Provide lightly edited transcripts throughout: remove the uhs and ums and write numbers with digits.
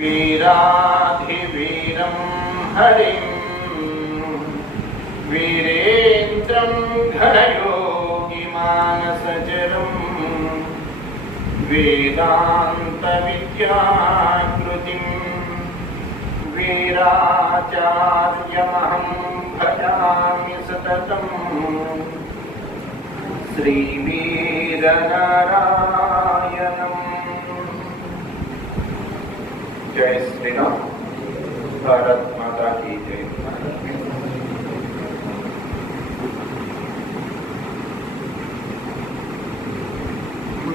वीराधिवीरं हरिं वीरेन्द्रं घनयोगिमानसचरं वेदान्तविद्याकृतिं वीराचार्यमहं भजामि सततं श्रीवीरनारायणम्। जय श्री राम। भारत माता की जय।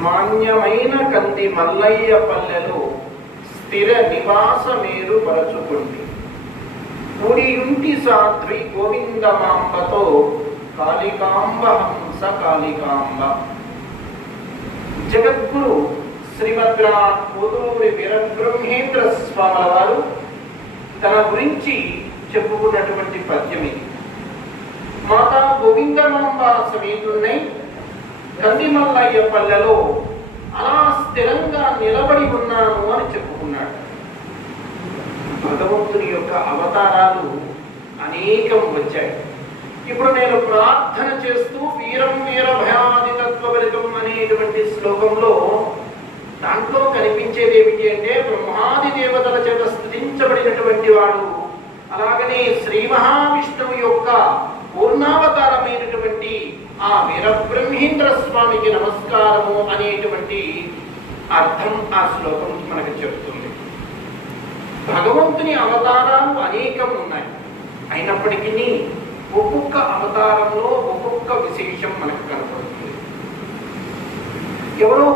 మాన్యమైన కంది మల్లయ్య పల్లెలో స్థిర నివాసమేరు పరచుకుంది. పుడియుంటి సాధ్వి గోవిందమాంబతో కాళికాంబ హంస కాళికాంబ. జగద్గురు శ్రీమద్రా పోతూరి వీరబ్రహ్మేంద్ర స్వాముల వారు తన గురించి చెప్పుకున్నటువంటి పద్యం ఇది. మాతా గోవిందమాంబ సమేతున్నై కందిమల్లయ్య పల్లెలో అలా స్థిరంగా నిలబడి ఉన్నాను అని చెప్పుకున్నాడు. భగవంతుని యొక్క అవతారాలు అనేకం వచ్చాయి. ఇప్పుడు నేను ప్రార్థన చేస్తూ వీరం వీర భయాది తత్వబలితం అనేటువంటి శ్లోకంలో దాంట్లో కనిపించేది ఏమిటి అంటే బ్రహ్మాది దేవతల చేత స్తుతించబడినటువంటి వాడు, అలాగనే శ్రీ మహావిష్ణువు యొక్క పూర్ణావతారమైనటువంటి ఆ వీరబ్రహ్మేంద్ర స్వామికి నమస్కారము అనేటువంటి అర్థం ఆ శ్లోకం మనకు చెప్తుంది. భగవంతుని అవతారాలు అనేకం ఉన్నాయి. అయినప్పటికీ ఒక్కొక్క అవతారంలో ఒక్కొక్క విశేషం మనకు కనపడుతుంది. ఎవరో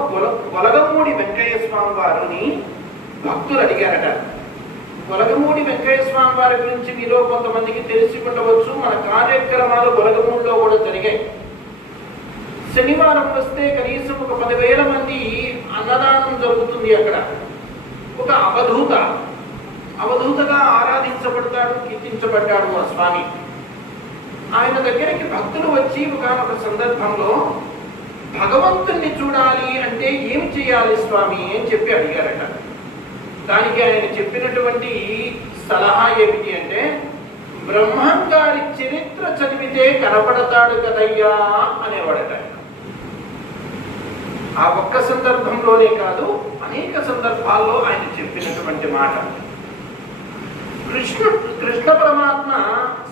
గొలగమూడి వెంకయ్య స్వామి వారిని భక్తులు అడిగారట. గొలగమూడి వెంకయ్య స్వామి వారి గురించి మీలో కొంతమందికి తెలిసి ఉండవచ్చు. మన కార్యక్రమాలు గొలగమూడిలో కూడా జరిగాయి. శనివారం వస్తే కనీసం ఒక 10,000 మంది అన్నదానం జరుగుతుంది. అక్కడ ఒక అవధూతగా ఆరాధించబడతాడు, కీర్తించబడ్డాడు ఆ స్వామి. ఆయన దగ్గరికి భక్తులు వచ్చి ఒకనొక సందర్భంలో భగవంతుణ్ణి చూడాలి అంటే ఏమి చేయాలి స్వామి అని చెప్పి అడిగారట. దానికి ఆయన చెప్పినటువంటి సలహా ఏమిటి అంటే, బ్రహ్మం గారి చరిత్ర చదివితే కనపడతాడు కదయ్యా అనేవాడట. ఆ ఒక్క సందర్భంలోనే కాదు, అనేక సందర్భాల్లో ఆయన చెప్పినటువంటి మాట. కృష్ణ పరమాత్మ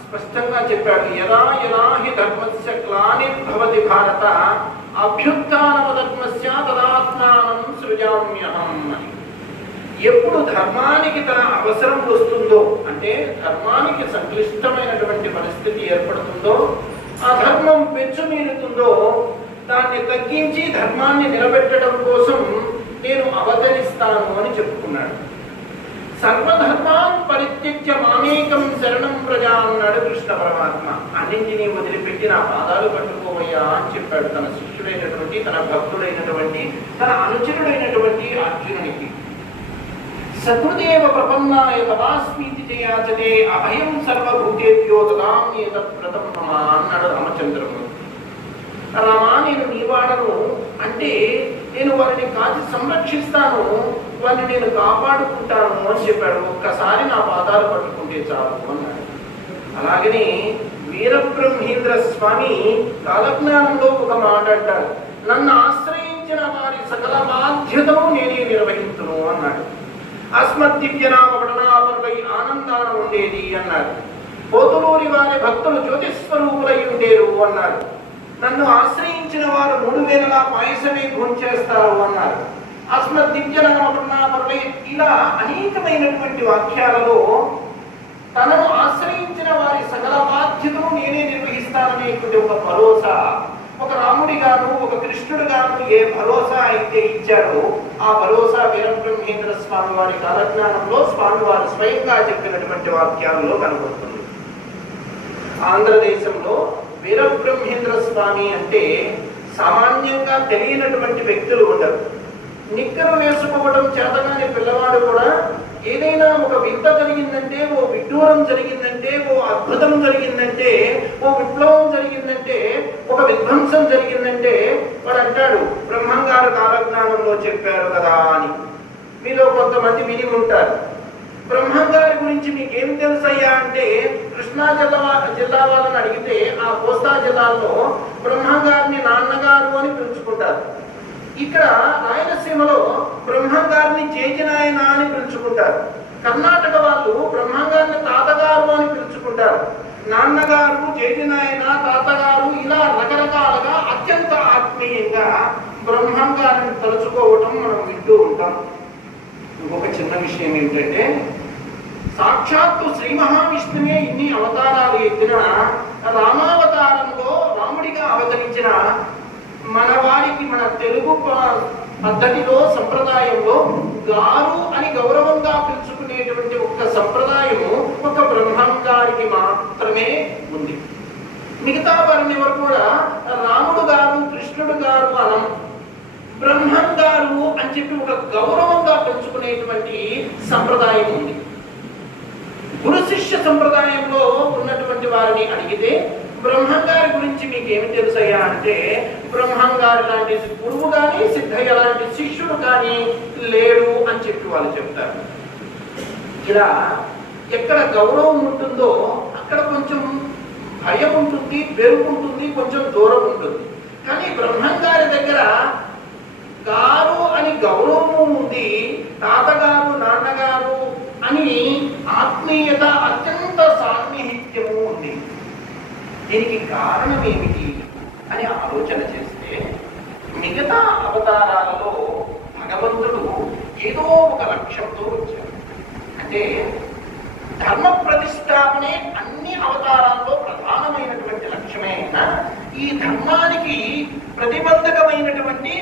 స్పష్టంగా చెప్పాడు, యదా యదా హి ధర్మస్య గ్లానిర్భవతి భారత అభ్యుత్థానమ ధర్మస్య తదాత్మానం సృజామ్యహం అని. ఎప్పుడు ధర్మానికి తన అవసరం వస్తుందో, అంటే ధర్మానికి సంక్లిష్టమైనటువంటి పరిస్థితి ఏర్పడుతుందో, ఆ ధర్మం పెచ్చుమీరుతుందో, దాన్ని తగ్గించి ధర్మాన్ని నిలబెట్టడం కోసం నేను అవతరిస్తాను అని చెప్పుకున్నాడు. సర్వధర్మాన్ పరిత్యజ్య మామేకం శరణం ప్రజా అన్నాడు కృష్ణ పరమాత్మ. అన్నింటినీ వదిలిపెట్టి నా పాదాలు పట్టుకోవయ్యా అని చెప్పాడు తన శిష్యుడైనటువంటి, తన భక్తుడైనటువంటి, తన అనుచరుడైనటువంటి అర్జునునికి. సకృదేవ ప్రపన్నాయ తదాస్మీతి చేయాచతే అభయం సర్వభూతేభ్యో తదామ్యేతత్ వ్రతం మమ అన్నాడు రామచంద్రము. రామా, నేను నీవాడను అంటే నేను వారిని కాచి సంరక్షిస్తాను, వారిని నేను కాపాడుకుంటాను అని చెప్పాడు. ఒక్కసారి నా పాదాలు పట్టుకుంటే చాలు అన్నాడు. అలాగనే వీరబ్రహ్మేంద్ర స్వామి కాలజ్ఞానంలో ఒక మాట అంటాడు, నన్ను ఆశ్రయించిన వారి సకల బాధ్యతను నేనే నిర్వహించును అన్నాడు. అస్మద్దివ్యనామ పఠనాపరులై ఆనందాన ఉండేది అన్నాడు. పోతులూరి వారి భక్తులు జ్యోతిస్వరూపులై ఉండేరు అన్నాడు. నన్ను ఆశ్రయించిన వారు 3 వేళలా పాయసమే భోంచేస్తారు అన్నారు. అస్మద్దివ్యనామ పఠనాపరులై ఇలా అనేకమైనటువంటి వాక్యాలలో తనను ఆశ్రయించిన వారి సకల బాధ్యతను నేనే నిర్వహిస్తాననేటువంటి ఒక భరోసా, ఒక రాముడిగాను ఒక కృష్ణుడిగాను ఏ భరోసా అయితే ఇచ్చాడో ఆ భరోసా వీరబ్రహ్మేంద్ర స్వామి వారి కాలజ్ఞానంలో స్వామివారు స్వయంగా చెప్పినటువంటి వాక్యాలలో కనబడుతుంది. ఆంధ్రదేశంలో వీరబ్రహ్మేంద్ర స్వామి అంటే సామాన్యంగా తెలియనటువంటి వ్యక్తులు ఉండరు. నిక్కర వేసుకోవడం చేతగాని పిల్లవాడు కూడా ఏదైనా ఒక వింత జరిగిందంటే, ఓ విడ్డూరం జరిగిందంటే, ఓ అద్భుతం జరిగిందంటే, ఓ విప్లవం జరిగిందంటే, ఒక విధ్వంసం జరిగిందంటే వాడు అంటాడు బ్రహ్మంగారు కాలజ్ఞానంలో చెప్పారు కదా అని. మీలో కొంతమంది విని ఉంటారు. బ్రహ్మంగారి గురించి మీకేం తెలుసయ్యా అంటే కృష్ణా జిల్లా వాళ్ళని అడిగితే ఆ కోస్తా జిల్లాలో బ్రహ్మంగారిని నాన్నగారు అని పిలుచుకుంటారు. ఇక్కడ రాయలసీమలో బ్రహ్మంగారిని చేజినాయన అని పిలుచుకుంటారు. కర్ణాటక వాళ్ళు బ్రహ్మంగారిని తాతగారు అని పిలుచుకుంటారు. నాన్నగారు, చేజినాయన, తాతగారు ఇలా రకరకాలుగా అత్యంత ఆత్మీయంగా బ్రహ్మంగారిని తలుచుకోవటం మనం వింటూ ఉంటాం. ఇంకొక చిన్న విషయం ఏంటంటే సాక్షాత్తు శ్రీ మహావిష్ణువే ఇన్ని అవతారాలు ఎత్తిన రామావతారంలో రాముడిగా అవతరించిన మన వారికి మన తెలుగు పద్ధతిలో సంప్రదాయంలో గారు అని గౌరవంగా పిలుచుకునేటువంటి ఒక సంప్రదాయము ఒక బ్రహ్మంగారికి మాత్రమే ఉంది. మిగతా వారిని ఎవరు కూడా రాముడు గారు, కృష్ణుడు గారు అనం, బ్రహ్మం గారు అని చెప్పి ఒక గౌరవంగా పెంచుకునేటువంటి సంప్రదాయం ఉంది. గురు శిష్య సంప్రదాయంలో ఉన్నటువంటి వారిని అడిగితే బ్రహ్మంగారి గురించి మీకు ఏమి తెలుసయ్యా అంటే బ్రహ్మంగారి లాంటి గురువు కానీ సిద్ధయ్య లాంటి శిష్యుడు కానీ లేడు అని చెప్పి వాళ్ళు చెప్తారు. ఇలా ఎక్కడ గౌరవం ఉంటుందో అక్కడ కొంచెం భయం ఉంటుంది, పెరుగుంటుంది, కొంచెం దూరం ఉంటుంది. కానీ బ్రహ్మంగారి దగ్గర గారు అని గౌరవము ఉంది, తాతగారు, నాన్నగారు అని ఆత్మీయత, అత్యంత సాన్నిహిత్యము ఉంది. దీనికి కారణం ఏమిటి అని ఆలోచన చేస్తే మిగతా అవతారాలలో భగవంతుడు ఏదో ఒక లక్ష్యంతో వచ్చారు. అంటే ధర్మ ప్రతిష్టాపనే అన్ని అవతారాల్లో ప్రధానమైనటువంటి లక్ష్యమే అయినా ఈ ధర్మానికి ప్రతిబంధకమైనటువంటి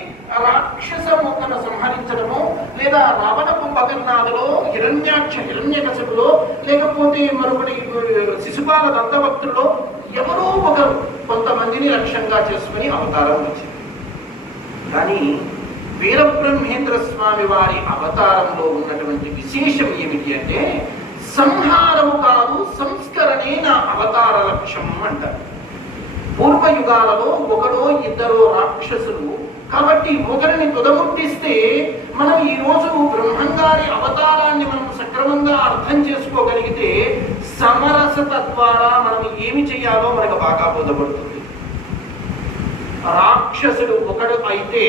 రాక్షస మొక్కను సంహరించడము లేదా రావణ కుంభకర్ణాదులో హిరణ్యకశిపులో లేకపోతే మరొకటి శిశుపాల దంతభక్తుల్లో ఎవరో ఒకరు కొంతమందిని లక్ష్యంగా చేసుకుని అవతారం వచ్చింది. కానీ వీరబ్రహ్మేంద్ర స్వామి వారి అవతారంలో ఉన్నటువంటి విశేషం ఏమిటి అంటే సంహారము కాదు సంస్కరణే నా అవతార లక్ష్యం అంటారు. పూర్వయుగాలలో ఒకడో ఇద్దరో రాక్షసులు కాబట్టి ఒకరిని తుదముట్టిస్తే మనం ఈ రోజు బ్రహ్మంగారి అవతారాన్ని మనం సక్రమంగా అర్థం చేసుకోగలిగితే సమరసత ద్వారా మనం ఏమి చేయాలో మనకు బాగా బోధపడుతుంది. రాక్షసుడు ఒకడు అయితే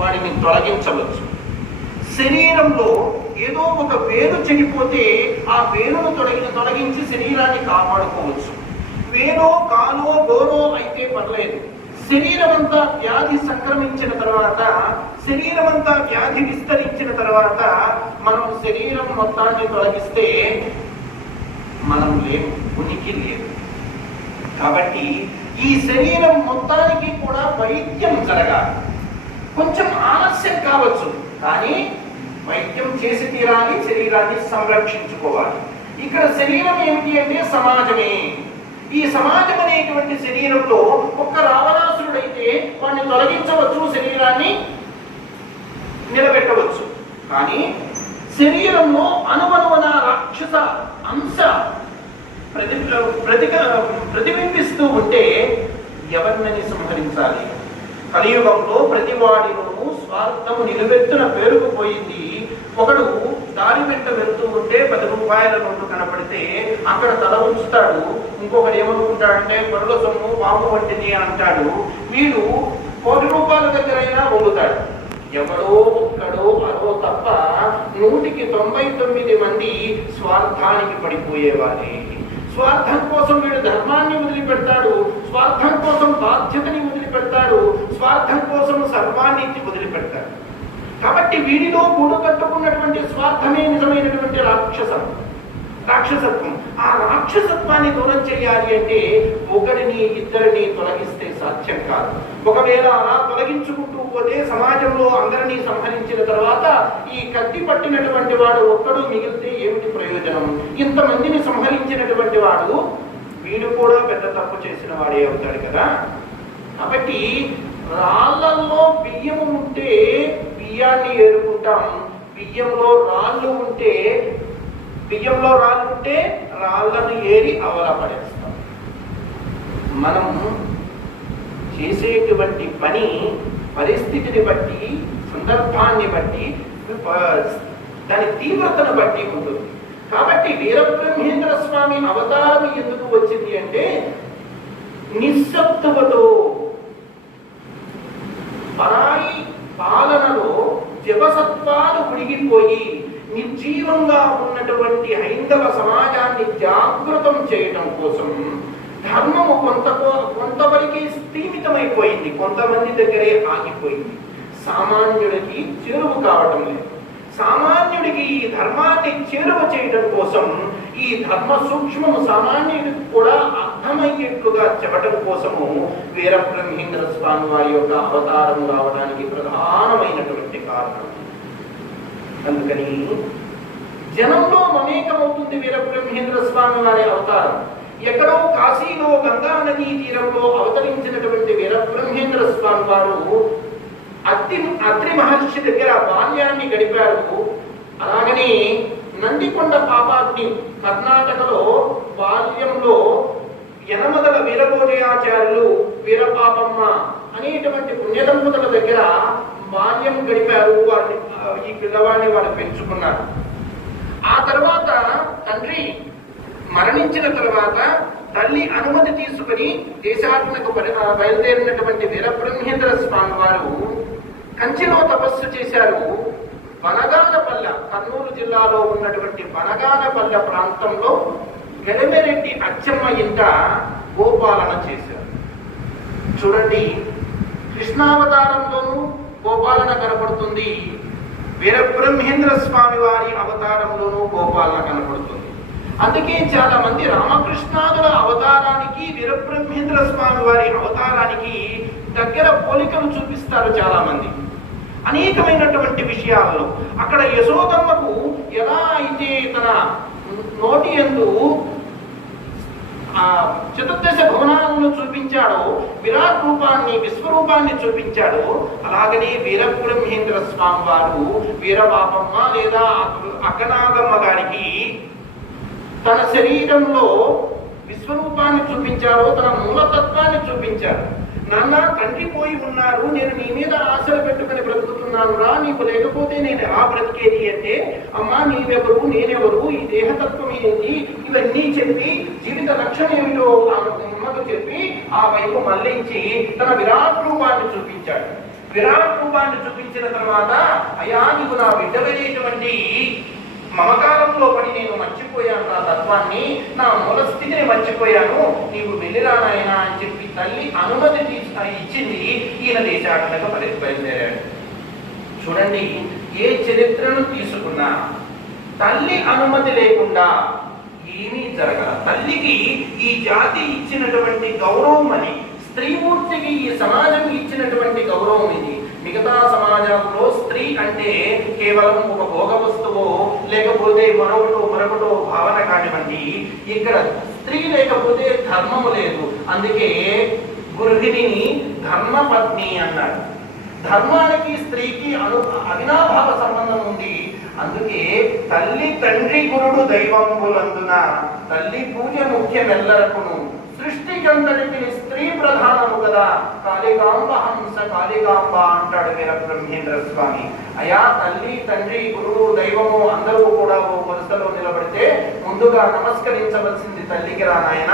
వాడిని తొలగించవచ్చు. శరీరంలో ఏదో ఒక వేలు చెడిపోతే ఆ వేలును తొలగించి శరీరాన్ని కాపాడుకోవచ్చు. వేలో కాలో గోరో అయితే పర్లేదు. శరీరం అంతా వ్యాధి సంక్రమించిన తర్వాత, శరీరం అంతా వ్యాధి విస్తరించిన తర్వాత మనం శరీరం మొత్తాన్ని తొలగిస్తే మనం లేము, ఉనికి లేదు. కాబట్టి ఈ శరీరం మొత్తానికి కూడా వైద్యం జరగాలి. కొంచెం ఆలస్యం కావచ్చు, కానీ వైద్యం చేసి తీరాలి, శరీరాన్ని సంరక్షించుకోవాలి. ఇక్కడ శరీరం ఏమిటి అంటే సమాజమే. ఈ సమాజం అనేటువంటి శరీరంలో ఒక్క రావణాసురుడైతే వాడిని తొలగించవచ్చు, శరీరాన్ని నిలబెట్టవచ్చు. కానీ శరీరంలో అనువనువన రాక్షస అంశ ప్రతిబింబిస్తూ ఉంటే ఎవరిని సంహరించాలి? కలియుగంలో ప్రతి వాడిలోనూ స్వార్థము నిలువెత్తున పేరుకుపోయింది. ఒకడు దారి వెంట వెళ్తూ ఉంటే 10 రూపాయల నోటు కనపడితే అక్కడ తల ఉంచుతాడు. ఇంకొకడు ఏమనుకుంటాడంటే పరుల సొమ్ము పాము వంటిది అంటాడు. వీడు 1 కోటి రూపాయల దగ్గరైనా వంగుతాడు. ఎవడో ఒక్కడో అరో తప్ప 199 మంది స్వార్థానికి పడిపోయేవారే. స్వార్థం కోసం వీడు ధర్మాన్ని వదిలిపెడతాడు, స్వార్థం కోసం బాధ్యతని వదిలిపెడతాడు, స్వార్థం కోసం సర్వాన్ని వదిలిపెడతాడు. కాబట్టి వీడిలో గూడు కట్టుకున్నటువంటి స్వార్థమే నిజమైనటువంటి రాక్షసత్వం. ఆ రాక్షసత్వాన్ని దూరం చేయాలి అంటే ఒకరిని ఇద్దరిని తొలగిస్తే సాధ్యం కాదు. ఒకవేళ అలా తొలగించుకుంటూ పోతే సమాజంలో అందరినీ సంహరించిన తర్వాత ఈ కత్తి పట్టినటువంటి వాడు ఒక్కడు మిగిలితే ఏమిటి ప్రయోజనం? ఇంతమందిని సంహరించినటువంటి వాడు వీడు కూడా పెద్ద తప్పు చేసిన వాడే అవుతాడు కదా. కాబట్టి రాళ్ళల్లో బియ్యము ఉంటే బియ్యాన్ని ఏరుకుంటాం, బియ్యంలో రాళ్ళు ఉంటే రాళ్ళను ఏరి అవలపడేస్తాం. మనం చేసేటువంటి పని పరిస్థితిని బట్టి, సందర్భాన్ని బట్టి దాని తీవ్రతను బట్టి ఉంటుంది. కాబట్టి వీరబ్రహ్మేంద్ర స్వామి అవతారం ఎందుకు వచ్చింది అంటే నిశ్శబ్దవతో పరాయి పాలనలో జపసత్వాలు ఉడిగిపోయి నిర్జీవంగా ఉన్నటువంటి హైందవ సమాజాన్ని జాగృతం చేయటం కోసం ధర్మము కొంతవరకు స్థీమితమైపోయింది, కొంతమంది దగ్గరే ఆగిపోయింది. సామాన్యుడికి చేరువ కావటం లేదు. సామాన్యుడికి ఈ ధర్మాన్ని చేరువ చేయడం కోసం, ఈ ధర్మ సూక్ష్మము సామాన్యుడికి కూడా అర్థమయ్యేట్లుగా చెప్పటం కోసము వీరబ్రహ్మేంద్ర స్వామి వారి యొక్క అవతారం రావడానికి ప్రధానమైనటువంటి కారణం. అందుకని జనంలో మమేకమవుతుంది వీరబ్రహ్మేంద్ర స్వామి వారి అవతారం. ఎక్కడో కాశీలో గంగా నదీ తీరంలో అవతరించినటువంటి వీరబ్రహ్మేంద్ర స్వామి వారు అత్రి మహర్షి దగ్గర బాల్యాన్ని గడిపారు. అలాగనే నందికొండ పాపాగ్ని కర్ణాటకలో బాల్యంలో యనమదల వీరభోజయాచార్యులు వీరపాపమ్మ అనేటువంటి పుణ్యదంపతుల దగ్గర బాల్యం గడిపారు. వారిని ఈ పిల్లవాడిని వారు పెంచుకున్నారు. ఆ తర్వాత తండ్రి మరణించిన తర్వాత తల్లి అనుమతి తీసుకుని దేశాత్మకు బయలుదేరినటువంటి వీరబ్రహ్మేంద్ర స్వామి వారు కంచిలో తపస్సు చేశారు. బనగానపల్లె, కర్నూలు జిల్లాలో ఉన్నటువంటి బనగానపల్లె ప్రాంతంలో గెలమెరెడ్డి అచ్చమ్మ ఇంట గోపాలన చేశారు. చూడండి, కృష్ణావతారంలోనూ గోపాలన కనపడుతుంది, వీరబ్రహ్మేంద్ర స్వామి వారి అవతారంలోనూ గోపాలన కనపడుతుంది. అందుకే చాలా మంది రామకృష్ణాదుల అవతారానికి వీరబ్రహ్మేంద్ర స్వామి వారి అవతారానికి దగ్గర పోలికలు చూపిస్తారు చాలా మంది అనేకమైనటువంటి విషయాలలో. అక్కడ యశోదమ్మకు ఎలా అయితే తన నోటి యందు చతుర్దశ భువనాలను చూపించాడో, విరాట్ రూపాన్ని విశ్వరూపాన్ని చూపించాడో, అలాగనే వీరబ్రహ్మేంద్ర స్వామి వారు వీరపాపమ్మ లేదా అక్కనాగమ్మ గారికి తన శరీరంలో విశ్వరూపాన్ని చూపించారో, తన మూలతత్వాన్ని చూపించారు. నాన్న, తండ్రి పోయి ఉన్నారు, నేను నీ మీద ఆశలు పెట్టుకుని బ్రతుకుతున్నాను రా, నీకు లేకపోతే నేను ఎలా బ్రతికేది అంటే, అమ్మా నీవెవరు, నేనెవరు, ఈ దేహతత్వం ఏంటి, ఇవన్నీ చెప్పి జీవిత లక్ష్యం ఏమిటో అమ్మకు చెప్పి ఆ వైపు మళ్లించి తన విరాట్ రూపాన్ని చూపించాడు. విరాట్ రూపాన్ని చూపించిన తర్వాత, అయా నీకు నా బిడ్డవైనటువంటి మమకారంలో పడి నేను మర్చిపోయాను నా తత్వాన్ని, నా మూల స్థితిని మర్చిపోయాను, నీవు వెళ్ళిరానాయనా అని చెప్పి తల్లి అనుమతి ఇచ్చింది. ఈయన దేశాటనకు బయలుదేరాడు. చూడండి, ఏ చరిత్రను తీసుకున్నా తల్లి అనుమతి లేకుండా ఏమీ జరగల. తల్లికి ఈ జాతి ఇచ్చినటువంటి గౌరవం అని, స్త్రీమూర్తికి ఈ సమాజం ఇచ్చినటువంటి గౌరవం ఇది. మిగతా సమాజంలో స్త్రీ అంటే కేవలం ఒక భోగ వస్తువు లేకపోతే మరొకటో భావన కానివ్వండి. ఇక్కడ స్త్రీ లేకపోతే ధర్మము లేదు. అందుకే గృహిణిని ధర్మపత్ని అన్నాడు. ధర్మానికి స్త్రీకి అవినాభావ సంబంధం ఉంది. అందుకే తల్లి తండ్రి గురుడు దైవంబులందున తల్లి పూజ ముఖ్యమెల్లరకును, సృష్టికంతటికి స్త్రీ ప్రధానము కదా, కాళికాంబ హంస కాళికాంబ అంటాడు వీరబ్రహ్మేంద్ర స్వామి. అయా తల్లి తండ్రి గురువు దైవము అందరూ కూడా ఓ వరుసలో నిలబడితే ముందుగా నమస్కరించవలసింది తల్లికి రా నాయన.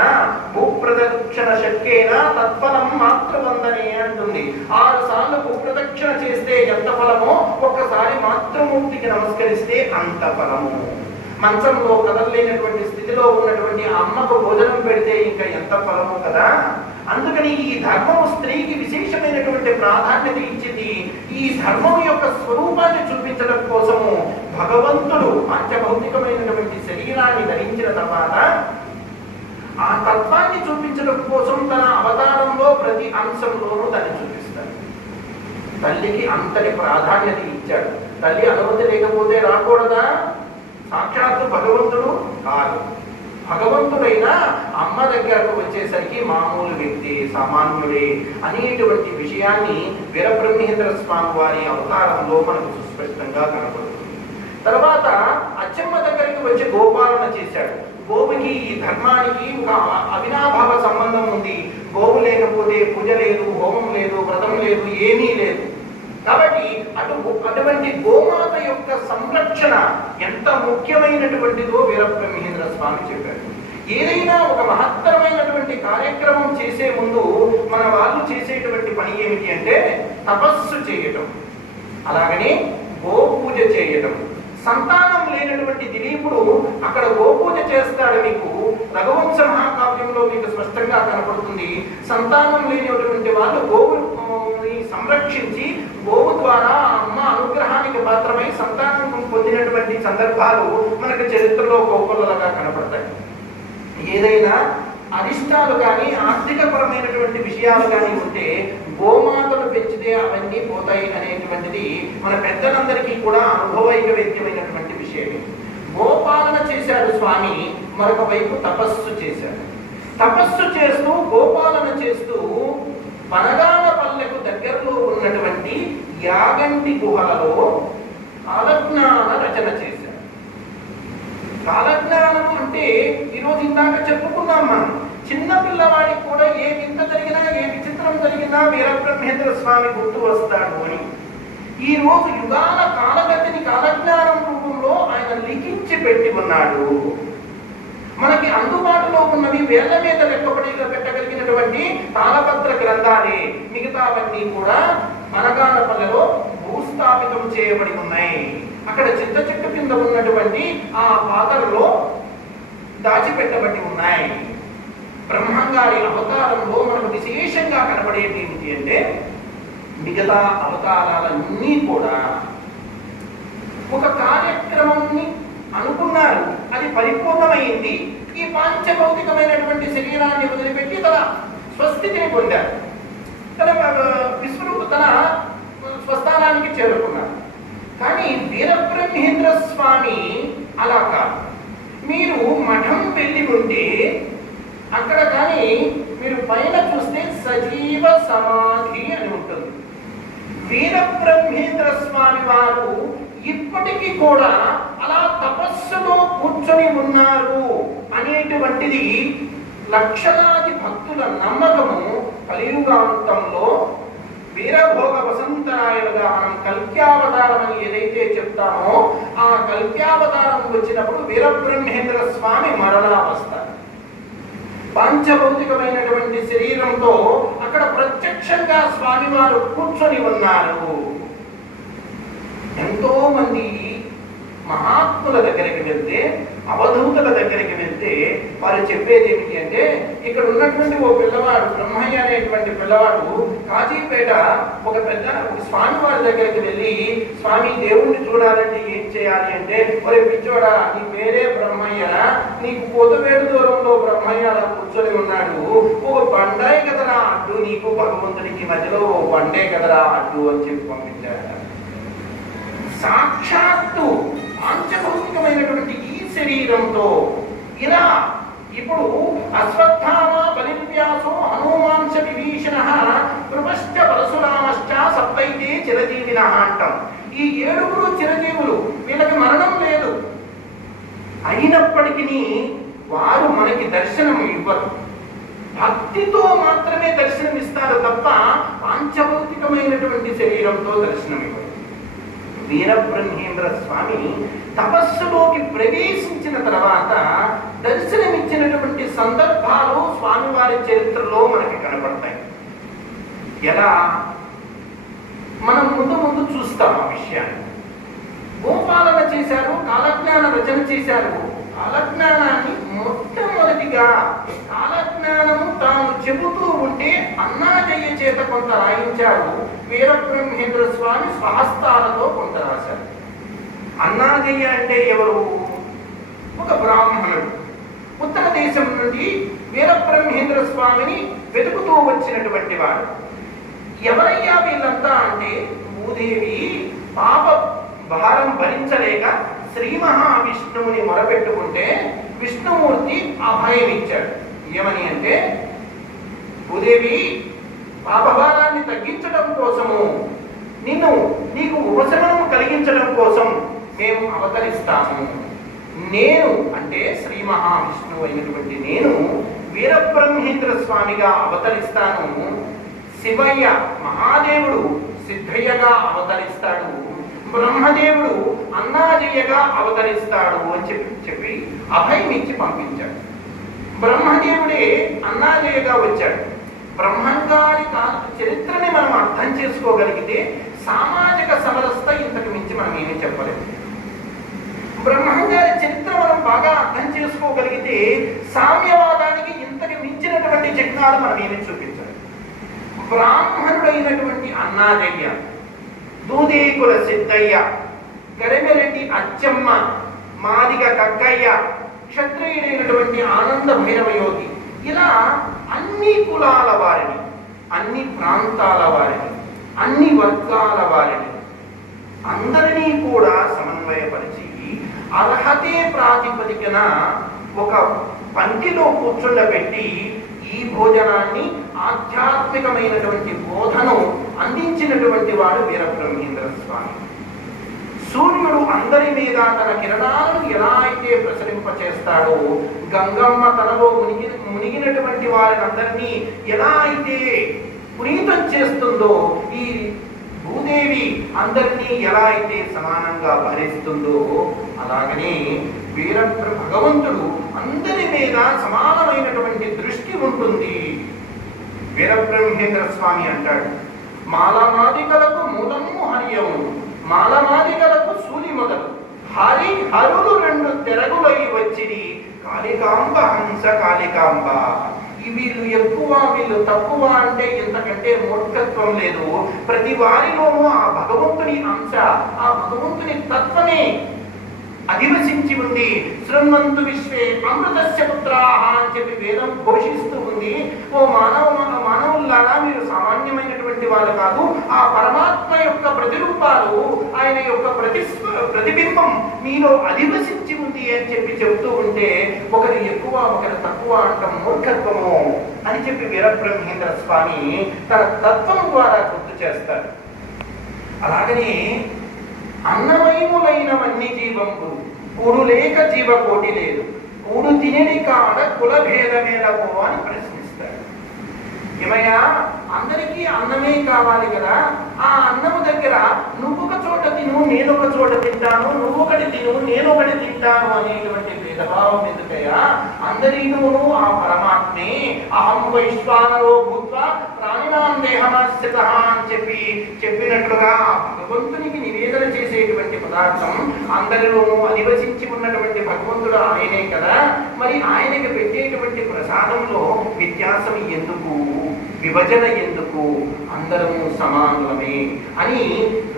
భూప్రదక్షిణ శక్యేనా తత్ఫలం మాతృవందనే అంటుంది. 6 సార్లు భూప్రదక్షిణ చేస్తే ఎంత ఫలమో, ఒక్కసారి మాతృమూర్తికి నమస్కరిస్తే అంత ఫలము. మంచంలో కదలలేనటువంటి స్థితిలో ఉన్నటువంటి అమ్మకు భోజనం పెడితే ఇంకా ఎంత ఫలము కదా. అందుకని ఈ ధర్మము స్త్రీకి విశేషమైనటువంటి ప్రాధాన్యత ఇచ్చింది. ఈ ధర్మం యొక్క స్వరూపాన్ని చూపించడం కోసము భగవంతుడు పంచభౌతికమైనటువంటి శరీరాన్ని ధరించిన తర్వాత ఆ తత్వాన్ని చూపించడం కోసం తన అవతారంలో ప్రతి అంశంలోనూ దాన్ని చూపిస్తాడు. తల్లికి అంతటి ప్రాధాన్యత ఇచ్చాడు. తల్లి అనుమతి లేకపోతే రాకూడదా? సాక్షాత్తు భగవంతుడు కాదు. భగవంతుడైనా అమ్మ దగ్గరకు వచ్చేసరికి మామూలు వ్యక్తి, సామాన్యుడే అనేటువంటి విషయాన్ని వీరబ్రహ్మేంద్ర స్వామి వారి అవతారంలో మనకు సుస్పష్టంగా కనపడుతుంది. తర్వాత అచ్చమ్మ దగ్గరికి వచ్చి గోపాలన చేశాడు. గోవుకి ఈ ధర్మానికి ఒక అవినాభావ సంబంధం ఉంది. గోవు లేకపోతే పూజ లేదు, హోమం లేదు, వ్రతం లేదు, ఏమీ లేదు. కాబట్టి అటువంటి గోమాత యొక్క సంరక్షణ ఎంత ముఖ్యమైనటువంటిదో వీరబ్రహ్మేంద్ర స్వామి చెప్పారు. ఏదైనా ఒక మహత్తరమైనటువంటి కార్యక్రమం చేసే ముందు మన వాళ్ళు చేసేటువంటి పని ఏమిటి అంటే తపస్సు చేయటం, అలాగనే గోపూజ చేయటం. సంతానం లేనటువంటి దిలీపుడు అక్కడ గోపూజ చేస్తాడు. మీకు రఘువంశ మహాకావ్యంలో మీకు స్పష్టంగా కనపడుతుంది. సంతానం లేనటువంటి వాళ్ళు గోవుని సంరక్షించి గోవు ద్వారా అమ్మ అనుగ్రహానికి పాత్రమై సంతానం పొందినటువంటి సందర్భాలు మనకు చరిత్రలో కోకొల్లలుగా కనపడతాయి. ఏదైనా అరిష్టాలు కానీ ఆర్థికపరమైనటువంటి విషయాలు కానీ ఉంటే గోమాతను పెంచితే అవన్నీ పోతాయి అనేటువంటిది మన పెద్దలందరికీ కూడా అనుభవైకవేద్యమైనటువంటి విషయమే. గోపాలన చేశాడు స్వామి, మరొక వైపు తపస్సు చేశాడు. తపస్సు చేస్తూ గోపాలన చేస్తూ పనగానపల్లెకు దగ్గరలో ఉన్నటువంటి యాగంటి గుహలలో కాలజ్ఞాన రచన చేశాడు. కాలజ్ఞానం అంటే ఈరోజు ఇందాక చెప్పుకున్నాం మనం, చిన్న పిల్లవాడికి కూడా ఏ వింత జరిగినా ఏ విచిత్రం జరిగినా వీరబ్రహ్మేంద్ర స్వామి గుర్తు వస్తాడు అని. ఈ రోజు యుగాల కాలగతిని కాలజ్ఞానం రూపంలో ఆయన లిఖించి పెట్టి ఉన్నాడు. మనకి అందుబాటులో ఉన్నవి వేళ్ల మీద లెక్కపడిగా పెట్టగలిగినటువంటి తాళపత్ర గ్రంథాలే. మిగతావన్నీ కూడా మనగానపల్లెలో భూస్థాపితం చేయబడి ఉన్నాయి. అక్కడ చింత చెట్టు కింద ఉన్నటువంటి ఆ పాత్రలో దాచిపెట్టబడి ఉన్నాయి. బ్రహ్మంగారి అవతారంలో మనకు విశేషంగా కనబడేది ఏమిటి అంటే మిగతా అవతారాలన్నీ కూడా ఒక కార్యక్రమాన్ని అనుకున్నారు, అది పరిపూర్ణమైంది. ఈ పాంచభౌతికమైనటువంటి శరీరాన్ని వదిలిపెట్టి తన స్వస్థితిని పొందారు, తన విశ్వరూప తన స్వస్థానానికి చేరుకున్నారు. కానీ వీరబ్రహ్మేంద్ర స్వామి అలా కాదు. మీరు మఠం వెళ్ళి ఉంటే అక్కడ కానీ మీరు పైన చూస్తే సజీవ సమాధి అని ఉంటుంది. వీరబ్రహ్మేంద్ర స్వామి వారు ఇప్పటికీ కూడా అలా తపస్సులో కూర్చొని ఉన్నారు అనేటువంటిది లక్షలాది భక్తుల నమ్మకము. కలియుగాంతంలో వీరభోగ వసంతరాయలుగా మనం కల్క్యావతారం అని ఏదైతే చెప్తామో ఆ కల్క్యావతారం వచ్చినప్పుడు వీరబ్రహ్మేంద్ర స్వామి మరలా వస్తారు. పాంచభౌతికమైనటువంటి శరీరంతో అక్కడ ప్రత్యక్షంగా స్వామివారు కూర్చొని ఉన్నారు. ఎంతో మంది మహాత్ముల దగ్గరికి వెళ్తే, అవధూతుల దగ్గరికి వెళ్తే వారు చెప్పేది ఏమిటి అంటే ఇక్కడ ఉన్నటువంటి ఓ పిల్లవాడు బ్రహ్మయ్య అనేటువంటి పిల్లవాడు కాజీపేట ఒక స్వామివారి దగ్గరికి వెళ్ళి, స్వామి దేవుణ్ణి చూడాలంటే ఏం చేయాలి అంటే, ఒరే పిచ్చోడా నీ పేరే బ్రహ్మయ్యరా, నీకు కోతవేడు దూరంలో బ్రహ్మయ్య అలా కూర్చొని ఉన్నాడు, ఓ బండాయి కదరా అడ్డు, నీకు భగవంతుడికి మధ్యలో ఓ బండే కదరా అడ్డు అని చెప్పి పంపించాడు. సాక్షాత్తు పాంచభౌతికమైనటువంటి ఈ శరీరంతో ఇలా ఇప్పుడు అశ్వత్థామ బలివ్యాసో హనుమాంశ విభీషణ కృపశ్చ పరశురామశ్చ సప్తైతే చిరజీవిన అంటాం. ఈ 7 చిరజీవులు, వీళ్ళకి మరణం లేదు. అయినప్పటికీ వారు మనకి దర్శనం ఇవ్వరు, భక్తితో మాత్రమే దర్శనం ఇస్తారు తప్ప పాంచభౌతికమైనటువంటి శరీరంతో దర్శనం ఇవ్వరు. వీరబ్రహ్మేంద్ర స్వామి తపస్సులోకి ప్రవేశించిన తర్వాత దర్శనమిచ్చినటువంటి సందర్భాలు స్వామివారి చరిత్రలో మనకి కనపడతాయి. ఎలా మనం ముందు చూస్తాం ఆ విషయాన్ని. గోపాలన చేశారు, కాలజ్ఞాన రచన చేశారు. కాలజ్ఞానాన్ని మొట్టమొదటిగా కాలజ్ఞానము తాను చెబుతూ ఉంటే అన్నాజయ్య చేత కొంత రాయించాడు. వీరబ్రహ్మేంద్ర స్వామి స్వహస్తాలతో కొంత రాశారు. అన్నాజయ్య అంటే ఎవరు? ఒక బ్రాహ్మణుడు ఉత్తర దేశం నుండి వీరబ్రహ్మేంద్ర స్వామిని వెతుకుతూ వచ్చినటువంటి వాడు. ఎవరయ్యా వీళ్ళంతా అంటే, భూదేవి పాప భారం భరించలేక శ్రీ మహావిష్ణువుని మొరపెట్టుకుంటే విష్ణుమూర్తి అభయం ఇచ్చాడు. ఏమని అంటే, భూదేవి పాపభారాన్ని తగ్గించడం కోసము, నీకు ఉపశమనం కలిగించడం కోసం మేము అవతరిస్తాము. నేను అంటే శ్రీ మహావిష్ణువు అయినటువంటి నేను వీరబ్రహ్మేంద్ర స్వామిగా అవతరిస్తాను. శివయ్య మహాదేవుడు సిద్ధయ్యగా అవతరిస్తాడు, బ్రహ్మదేవుడు అన్నాజయ్యగా అవతరిస్తాడు అని చెప్పి అభయమిచ్చి పంపించాడు. బ్రహ్మదేవుడే అన్నాజయ్యగా వచ్చాడు. బ్రహ్మంగారి చరిత్రని మనం అర్థం చేసుకోగలిగితే సామాజిక సమరసత ఇంతకు మించి మనం ఏమీ చెప్పలేదు. బ్రహ్మంగారి చరిత్ర మనం బాగా అర్థం చేసుకోగలిగితే సామ్యవాదానికి ఇంతకు మించినటువంటి చిహ్నాలు మనం ఏమీ చూపించాలి. బ్రాహ్మణుడైనటువంటి అన్నాజయ్య, దూదేకుల సిద్ధయ్య, గరిమెరెడ్డి అచ్చమ్మ, మాదిగ కక్కయ్య, క్షత్రియుడైనటువంటి ఆనంద భైరవ యోగి, ఇలా అన్ని కులాల వారిని, అన్ని ప్రాంతాల వారిని, అన్ని వర్గాల వారిని అందరినీ కూడా సమన్వయపరిచి అర్హతే ప్రాతిపదికన ఒక పంక్తిలో కూర్చుండబెట్టి ఈ భోజనాన్ని ఆధ్యాత్మికమైనటువంటి బోధను అందించినటువంటి వాడు వీరబ్రహ్మేంద్ర స్వామి. సూర్యుడు అందరి మీద తన కిరణాలను ఎలా అయితే ప్రసరింపచేస్తాడో, గంగమ్మ తనలో మునిగినటువంటి వారినందరినీ ఎలా అయితే పునీతం చేస్తుందో, ఈ భూదేవి అందరినీ ఎలా అయితే సమానంగా భరిస్తుందో, అలాగనే భగవంతుడు అందరి మీద సమానమైనటువంటి దృష్టి ఉంటుంది. వీరబ్రహ్మేంద్ర స్వామి అంటాడు, మాలమాదికలకు మూలము హరియము, మాలమాదికలకు సూలి మొదలు, హరులు రెండు తెరగులై వచ్చిరి, కాళికాంబ హంస కాళికాంబ. వీళ్ళు ఎక్కువ వీళ్ళు తక్కువ అంటే ఇంతకంటే మూర్ఖత్వం లేదు. ప్రతి వారిలోనూ ఆ భగవంతుని అంశ, ఆ భగవంతుని తత్వమే అధివసించి ఉంది. శృణ్వంతు విశ్వే అమృతస్య పుత్రాః అని చెప్పి వేదం ఘోషిస్తూ ఉంది. ఓ మానవుల్లారా, మీరు సామాన్యమైనటువంటి వాళ్ళు కాదు. ఆ పరమాత్మ యొక్క ప్రతిరూపాలు, ఆయన యొక్క ప్రతిబింబం మీలో అధివసించి ఉంది అని చెప్పి చెబుతూ ఉంటే ఒకరు ఎక్కువ ఒకరు తక్కువ అంటాం మూర్ఖత్వము అని చెప్పి వీరబ్రహ్మేంద్ర స్వామి తన తత్వం ద్వారా గుర్తు చేస్తారు. అలాగనే అన్నమయములైనవన్నీ జీవంబులు, కూడు లేక జీవకోటి లేదు, కూడు తినని కాడ కుల భేదమేలవో అని ప్రశ్నిస్తాడు. ఏమయ్యా, అందరికీ అన్నమే కావాలి కదా, ఆ అన్నము దగ్గర నువ్వొక చోట తిను నేనొక చోట తింటాను, నువ్వొకటి తిను నేనొకటి తింటాను అనేటువంటి భేదభావం ఎందుకయ్యా? అందరిలోనూ ఆ పరమాత్మే అహం వైశ్వానరో భూత్వా ప్రాణినాం దేహమాశ్రితః అని చెప్పినట్లుగా ఆ భగవంతునికి నివేదన చేసేటువంటి పదార్థం అందరిలోనూ అధివసించి ఉన్నటువంటి భగవంతుడు ఆయనే కదా. మరి ఆయనకి పెట్టేటువంటి ప్రసాదంలో వ్యత్యాసం ఎందుకు, విభజన ఎందుకు? అందరము సమానులమే అని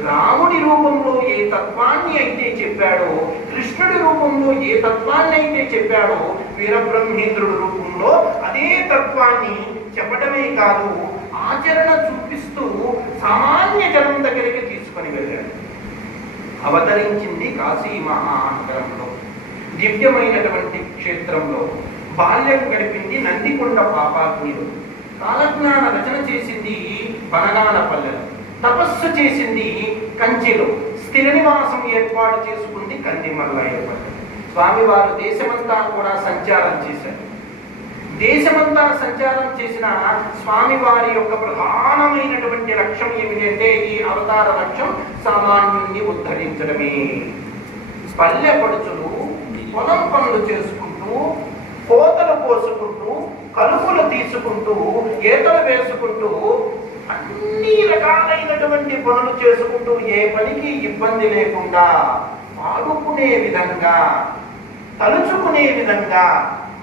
రాముడి రూపంలో ఏ తత్వాన్ని అయితే చెప్పాడో, కృష్ణుడి రూపంలో ఏ తత్వాన్ని అయితే చెప్పాడో, వీరబ్రహ్మేంద్రుడి రూపంలో అదే తత్వాన్ని చెప్పడమే కాదు, ఆచరణ చూపిస్తూ సామాన్య జనం దగ్గరికి తీసుకొని వెళ్ళాడు. అవతరించింది కాశీ మహానగరంలో, దివ్యమైనటువంటి క్షేత్రంలో. బాల్యం గడిపింది నందికొండ పాపాగ్నిలో. కాలజ్ఞాన రచన చేసింది బనగానపల్లెలో. తపస్సు చేసింది కంచిలో. స్థిర నివాసం ఏర్పాటు చేసుకుంది కందిమల్లాయపల్లి. స్వామివారు దేశమంతా కూడా సంచారం చేశారు. దేశమంతా సంచారం చేసిన స్వామివారి యొక్క ప్రధానమైనటువంటి లక్ష్యం ఏమిటంటే, ఈ అవతార లక్ష్యం సామాన్యుణ్ణి ఉద్ధరించడమే. పల్లె పడుచులు పొలం పనులు చేసుకుంటూ, కోతలు పోసుకుంటూ, కలుపులు తీసుకుంటూ, ఈతలు వేసుకుంటూ, అన్ని రకాలైనటువంటి పనులు చేసుకుంటూ, ఏ పనికి ఇబ్బంది లేకుండా ఆడుకునే విధంగా, తలుచుకునే విధంగా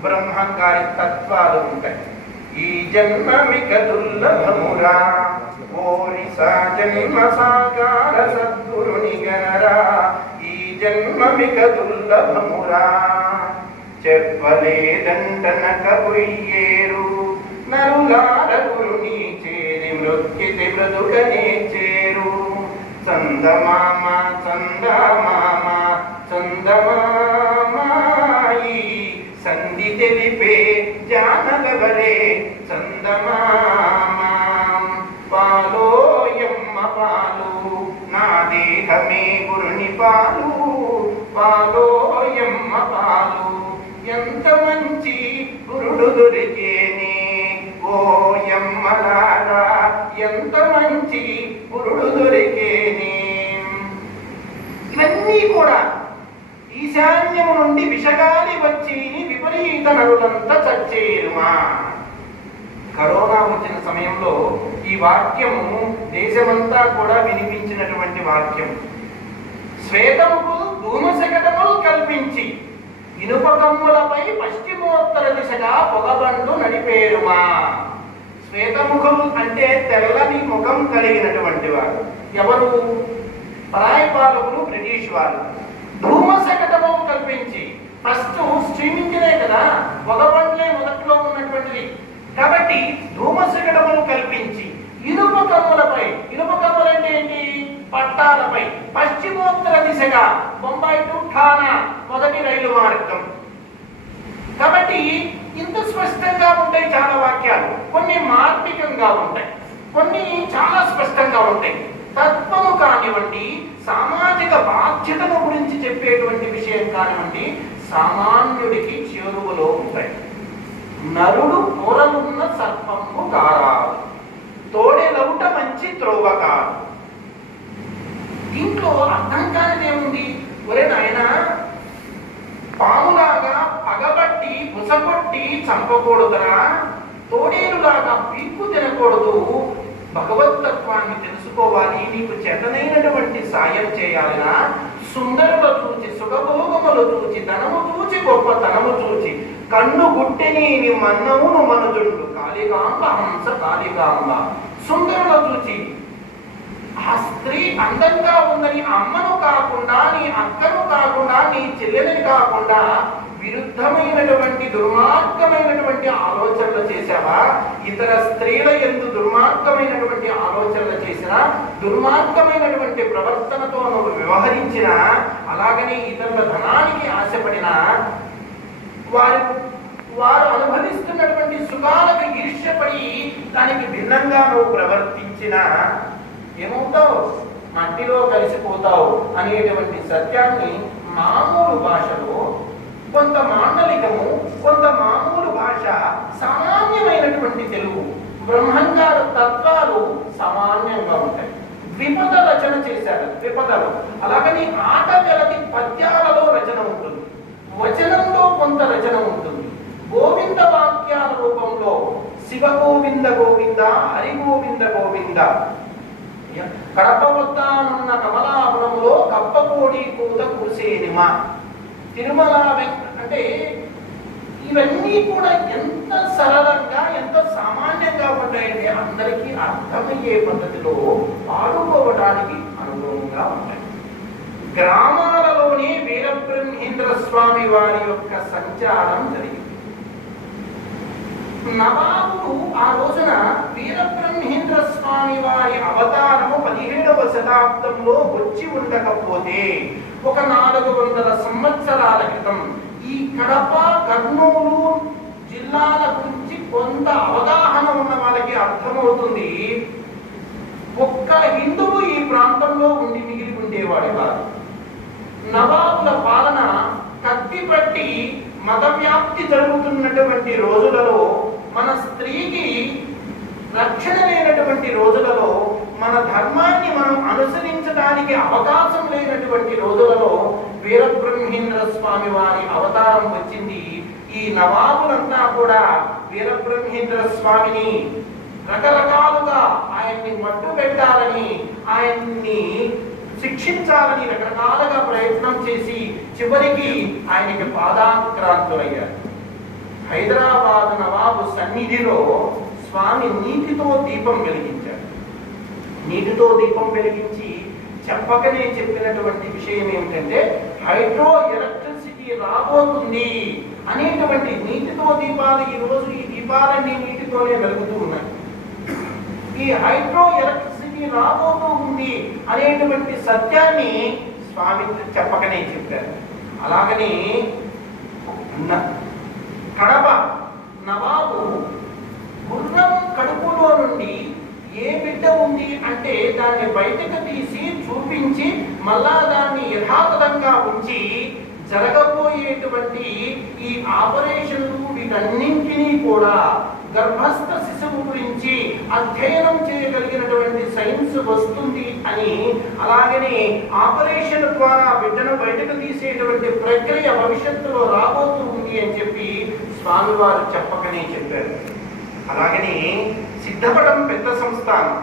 బ్రహ్మంగారి తత్వాలు ఉంటాయి. ఈ జన్మమిక దుర్లభమురా, ఓరి జన్మ సాకార సద్గురుని గనరా, ఈ జన్మమిక దుర్లభమురా, చెప్పలేదంటనక పొయ్యేరు, నరులార గురుని చేరి మృత్యుతి బ్రతుకనే చేరు. చందమామ చందమామ చందమామాయి సంధి తెలిపే జానగవరే చందమామ. పాలోయమ్మ పాలు, నా దేహమే గురుని పాలు, పాలోయమ్మ పాలు. ఎంత మంచి గురుడు దొరికేనే ఓ యమ్మలారా, ఎంత మంచి గురుడు కూడా ఈశాన్యము నుండి విషగాలి వచ్చి విపరీత నరులంతా చచ్చేరుమా. కరోనా వచ్చిన సమయంలో ఈ వాక్యము దేశమంతా కూడా వినిపించినటువంటి వాక్యం. శ్వేతముకు ధూమశకటములు కల్పించి ఇనుప కమ్ములపై పశ్చిమోత్తర దిశగా పొగబండు నడిపేరుమా. శ్వేతముఖము అంటే తెల్లని ముఖం కలిగినటువంటి వారు. ఎవరు? పరాయి పాలకులు, బ్రిటిష్ వాళ్ళు. ధూమశకటము కల్పించి, ఫస్ట్ స్టీమ్ ఇంజినే కదా, పొగబండ్లే మొదట్లో ఉన్నటువంటిది. కాబట్టి ధూమశకటములు కల్పించి ఇనుప కమ్ములపై, ఇనుప కమ్ములు అంటే ఏంటి? పట్టాలపై పశ్చిమోత్తర దిశగా బొంబాయి టు ఠానా మొదటి రైలు మార్గం. కాబట్టి ఇంత స్పష్టంగా ఉంటాయి చాలా వాక్యాలు. కొన్ని మార్మికంగా ఉంటాయి, కొన్ని చాలా స్పష్టంగా ఉంటాయి. తత్వము కానివ్వండి, సామాజిక బాధ్యతను గురించి చెప్పేటువంటి విషయం కానివ్వండి, సామాన్యుడికి చేరువలో ఉంటాయి. నరుడు పొరలున్న సర్పము కారాలు, తోడెలౌట మంచి త్రోవ కాదు. దీంట్లో అర్థం కానిదేముంది? ఒరే నాయనా, పాములాగా పగబట్టి బుసగొట్టి చంపకూడదురా, తోడేలులాగా పీక్కు తినకూడదు. భగవద్దత్వాన్ని తెలుసుకోవాలి, నీకు చేతనైనటువంటి సాయం చేయాలినా. సుందరులు చూచి, సుఖభోగములు చూచి, ధనము చూచి, గొప్పతనము చూచి, కన్ను గుట్టెని మన్నవును మనుజుండు కాళికాంబ హంస కాళికాంబ. సుందరులు చూచి, ఆ స్త్రీ అందంగా ఉందని అమ్మను కాకుండా, నీ అక్కను కాకుండా, నీ చెల్లెని కాకుండా విరుద్ధమైనటువంటి దుర్మార్గమైనటువంటి ఆలోచనలు చేశావా? ఇతర స్త్రీల యందు దుర్మార్గమైనటువంటి ఆలోచనలు చేసినా, దుర్మార్గమైనటువంటి ప్రవర్తనతో నువ్వు వ్యవహరించినా, అలాగనే ఇతరుల ధనానికి ఆశపడినా, వారు అనుభవిస్తున్నటువంటి సుఖాలకు ఈర్ష్యపడి దానికి భిన్నంగా నువ్వు ప్రవర్తించినా ఏమవుతావు? మట్టిలో కలిసిపోతావు అనేటువంటి సత్యాన్ని మామూలు భాషలో, కొంత మాండలికము, కొంత మామూలు భాష, సామాన్యమైనటువంటి తెలుగు, బ్రహ్మంగారు తత్వాలు సామాన్యంగా ఉంటాయి. ద్విపద రచన చేశారు, ద్విపదలు. అలాగని ఆట వ్యవధి పద్యాలలో రచన ఉంటుంది, వచనంలో కొంత రచన ఉంటుంది. గోవింద వాక్యాల రూపంలో శివ గోవింద గోవింద, హరి గోవింద గోవింద. కడప వద్దానున్న కమలాపురంలో కప్పకోడి కూత కుసేనిమ. తిరుమల అంటే ఇవన్నీ కూడా ఎంత సరళంగా, ఎంత సామాన్యంగా ఉంటాయంటే అందరికీ అర్థమయ్యే పద్ధతిలో పాడుకోవడానికి అనుగుణంగా ఉంటాయి. గ్రామాలలోనే వీరబ్రహ్మేంద్ర స్వామి వారి యొక్క సంచారం జరిగింది. నవాబులు ఆ రోజున వీరబ్రహ్మేంద్ర స్వామి వారి అవతారము 17వ శతాబ్దంలో వచ్చి ఉండకపోతే, ఒక 400 సంవత్సరాల క్రితం ఈ కడప, కర్నూలు జిల్లాల గురించి కొంత అవగాహన ఉన్న వాళ్ళకి అర్థమవుతుంది. ఒక్క హిందువు ఈ ప్రాంతంలో ఉండి మిగిలి ఉండేవాడు కాదు. నవాబుల పాలన కత్తిపట్టి మత వ్యాప్తి జరుగుతున్నటువంటి రోజులలో, మన స్త్రీకి రక్షణ లేనటువంటి రోజులలో, మన ధర్మాన్ని మనం అనుసరించడానికి అవకాశం లేనటువంటి రోజులలో వీరబ్రహ్మేంద్ర స్వామి వారి అవతారం వచ్చింది. ఈ నవాబులంతా కూడా వీరబ్రహ్మేంద్ర స్వామిని రకరకాలుగా ఆయన్ని మట్టు పెట్టాలని, ఆయన్ని శిక్షించాలని రకరకాలుగా ప్రయత్నం చేసి చివరికి ఆయనకి పాదాక్రాంతులయ్యారు. హైదరాబాద్ నవాబు సన్నిధిలో స్వామి నీటితో దీపం వెలిగించారు. నీటితో దీపం వెలిగించి చెప్పకనే చెప్పినటువంటి విషయం ఏమిటంటే, హైడ్రో ఎలక్ట్రిసిటీ రాబోతుంది అనేటువంటి. నీటితో దీపాలు, ఈ రోజు ఈ దీపాలన్నీ నీటితోనే వెలుగుతూ ఉన్నాయి. ఈ హైడ్రో ఎలక్ట్రిసిటీ రాబోతూ ఉంది అనేటువంటి సత్యాన్ని స్వామి చెప్పకనే చెప్పారు. అలాగనే కడప నవాబు గుర్రం కడుపులో నుండి ఏ బిడ్డ ఉంది అంటే దాన్ని బయటకు తీసి చూపించి, మళ్ళా దాన్ని యథాతథంగా ఉంచి జరగబోయేటువంటి ఈ ఆపరేషన్లు వీటన్నింటినీ కూడా గర్భస్థ శిశువు గురించి అధ్యయనం చేయగలిగినటువంటి సైన్స్ వస్తుంది అని, అలాగనే ఆపరేషన్ ద్వారా బిడ్డను బయటకు తీసేటువంటి ప్రక్రియ భవిష్యత్తులో రాబోతుంది అని చెప్పి స్వామివారు చెప్పకనే చెప్పారు. అలాగనే సిద్ధపటం పెద్ద సంస్థానం.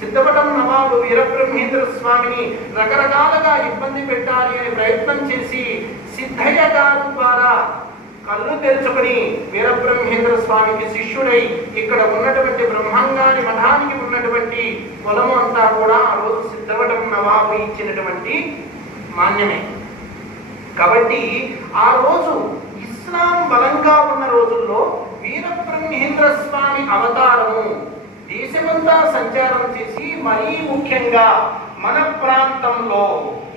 సిద్ధపటం నవాబు వీరబ్రహ్మేంద్ర స్వామిని రకరకాలుగా ఇబ్బంది పెట్టాలి అని ప్రయత్నం చేసి సిద్ధయ్య గారు ద్వారా కళ్ళు తెరుచుకుని వీరబ్రహ్మేంద్ర స్వామికి శిష్యుడై ఇక్కడ ఉన్నటువంటి బ్రహ్మంగారి మఠానికి ఉన్నటువంటి పొలము అంతా కూడా ఆ రోజు సిద్ధపటం నవాబు ఇచ్చినటువంటి మాన్యమే. కాబట్టి ఆ రోజు ఇస్లాం బలంగా ఉన్న రోజుల్లో వీరబ్రహ్మేంద్ర స్వామి అవతారము దేశమంతా సంచారం చేసి మరీ ముఖ్యంగా మన ప్రాంతంలో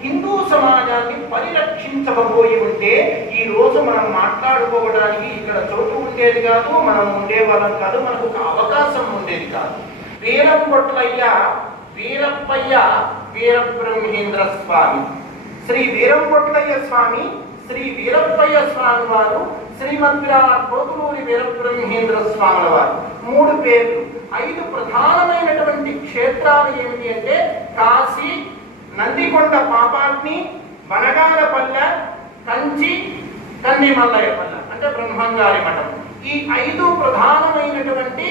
హిందూ సమాజాన్ని పరిరక్షించబోయి ఉంటే ఈ రోజు మనం మాట్లాడుకోవడానికి ఇక్కడ చోటు ఉండేది కాదు, మనం ఉండేవాళ్ళం కాదు, మనకు ఒక అవకాశం ఉండేది కాదు. వీరప్పయ్య వీరబ్రహ్మేంద్ర స్వామి, శ్రీ వీరంపొట్లయ్య స్వామి, శ్రీ వీరప్పయ్య స్వామి వారు, శ్రీమద్కోతులూరి వీరబ్రహ్మేంద్ర స్వాముల వారు, 3 పేర్లు. 5 ప్రధానమైనటువంటి క్షేత్రాలు ఏమిటి అంటే కాశీ, నందికొండ పాపాగ్ని, బనగానపల్లె, కంచి, కన్నిమల్లయ్యపల్లె అంటే బ్రహ్మంగారి మఠం. ఈ 5 ప్రధానమైనటువంటి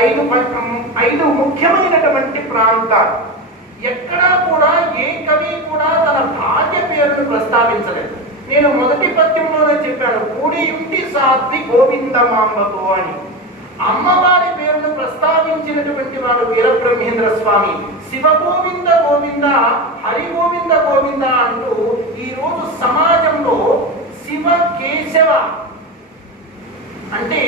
5 ముఖ్యమైనటువంటి ప్రాంతాలు. ఎక్కడా కూడా ఏ కవి కూడా తన భార్య పేరును ప్రస్తావించలేదు. నేను మొదటి పద్యంలోనే చెప్పాను, కూడి ఇంటి సాధ్వి గోవిందమాంబతో అని. అమ్మవారి పేరును ప్రస్తావించినటువంటి వాడు వీరబ్రహ్మేంద్ర స్వామి. శివ గోవింద గోవింద, హరి గోవింద గోవింద అంటూ ఈరోజు సమాజంలో శివ కేశవ అంటే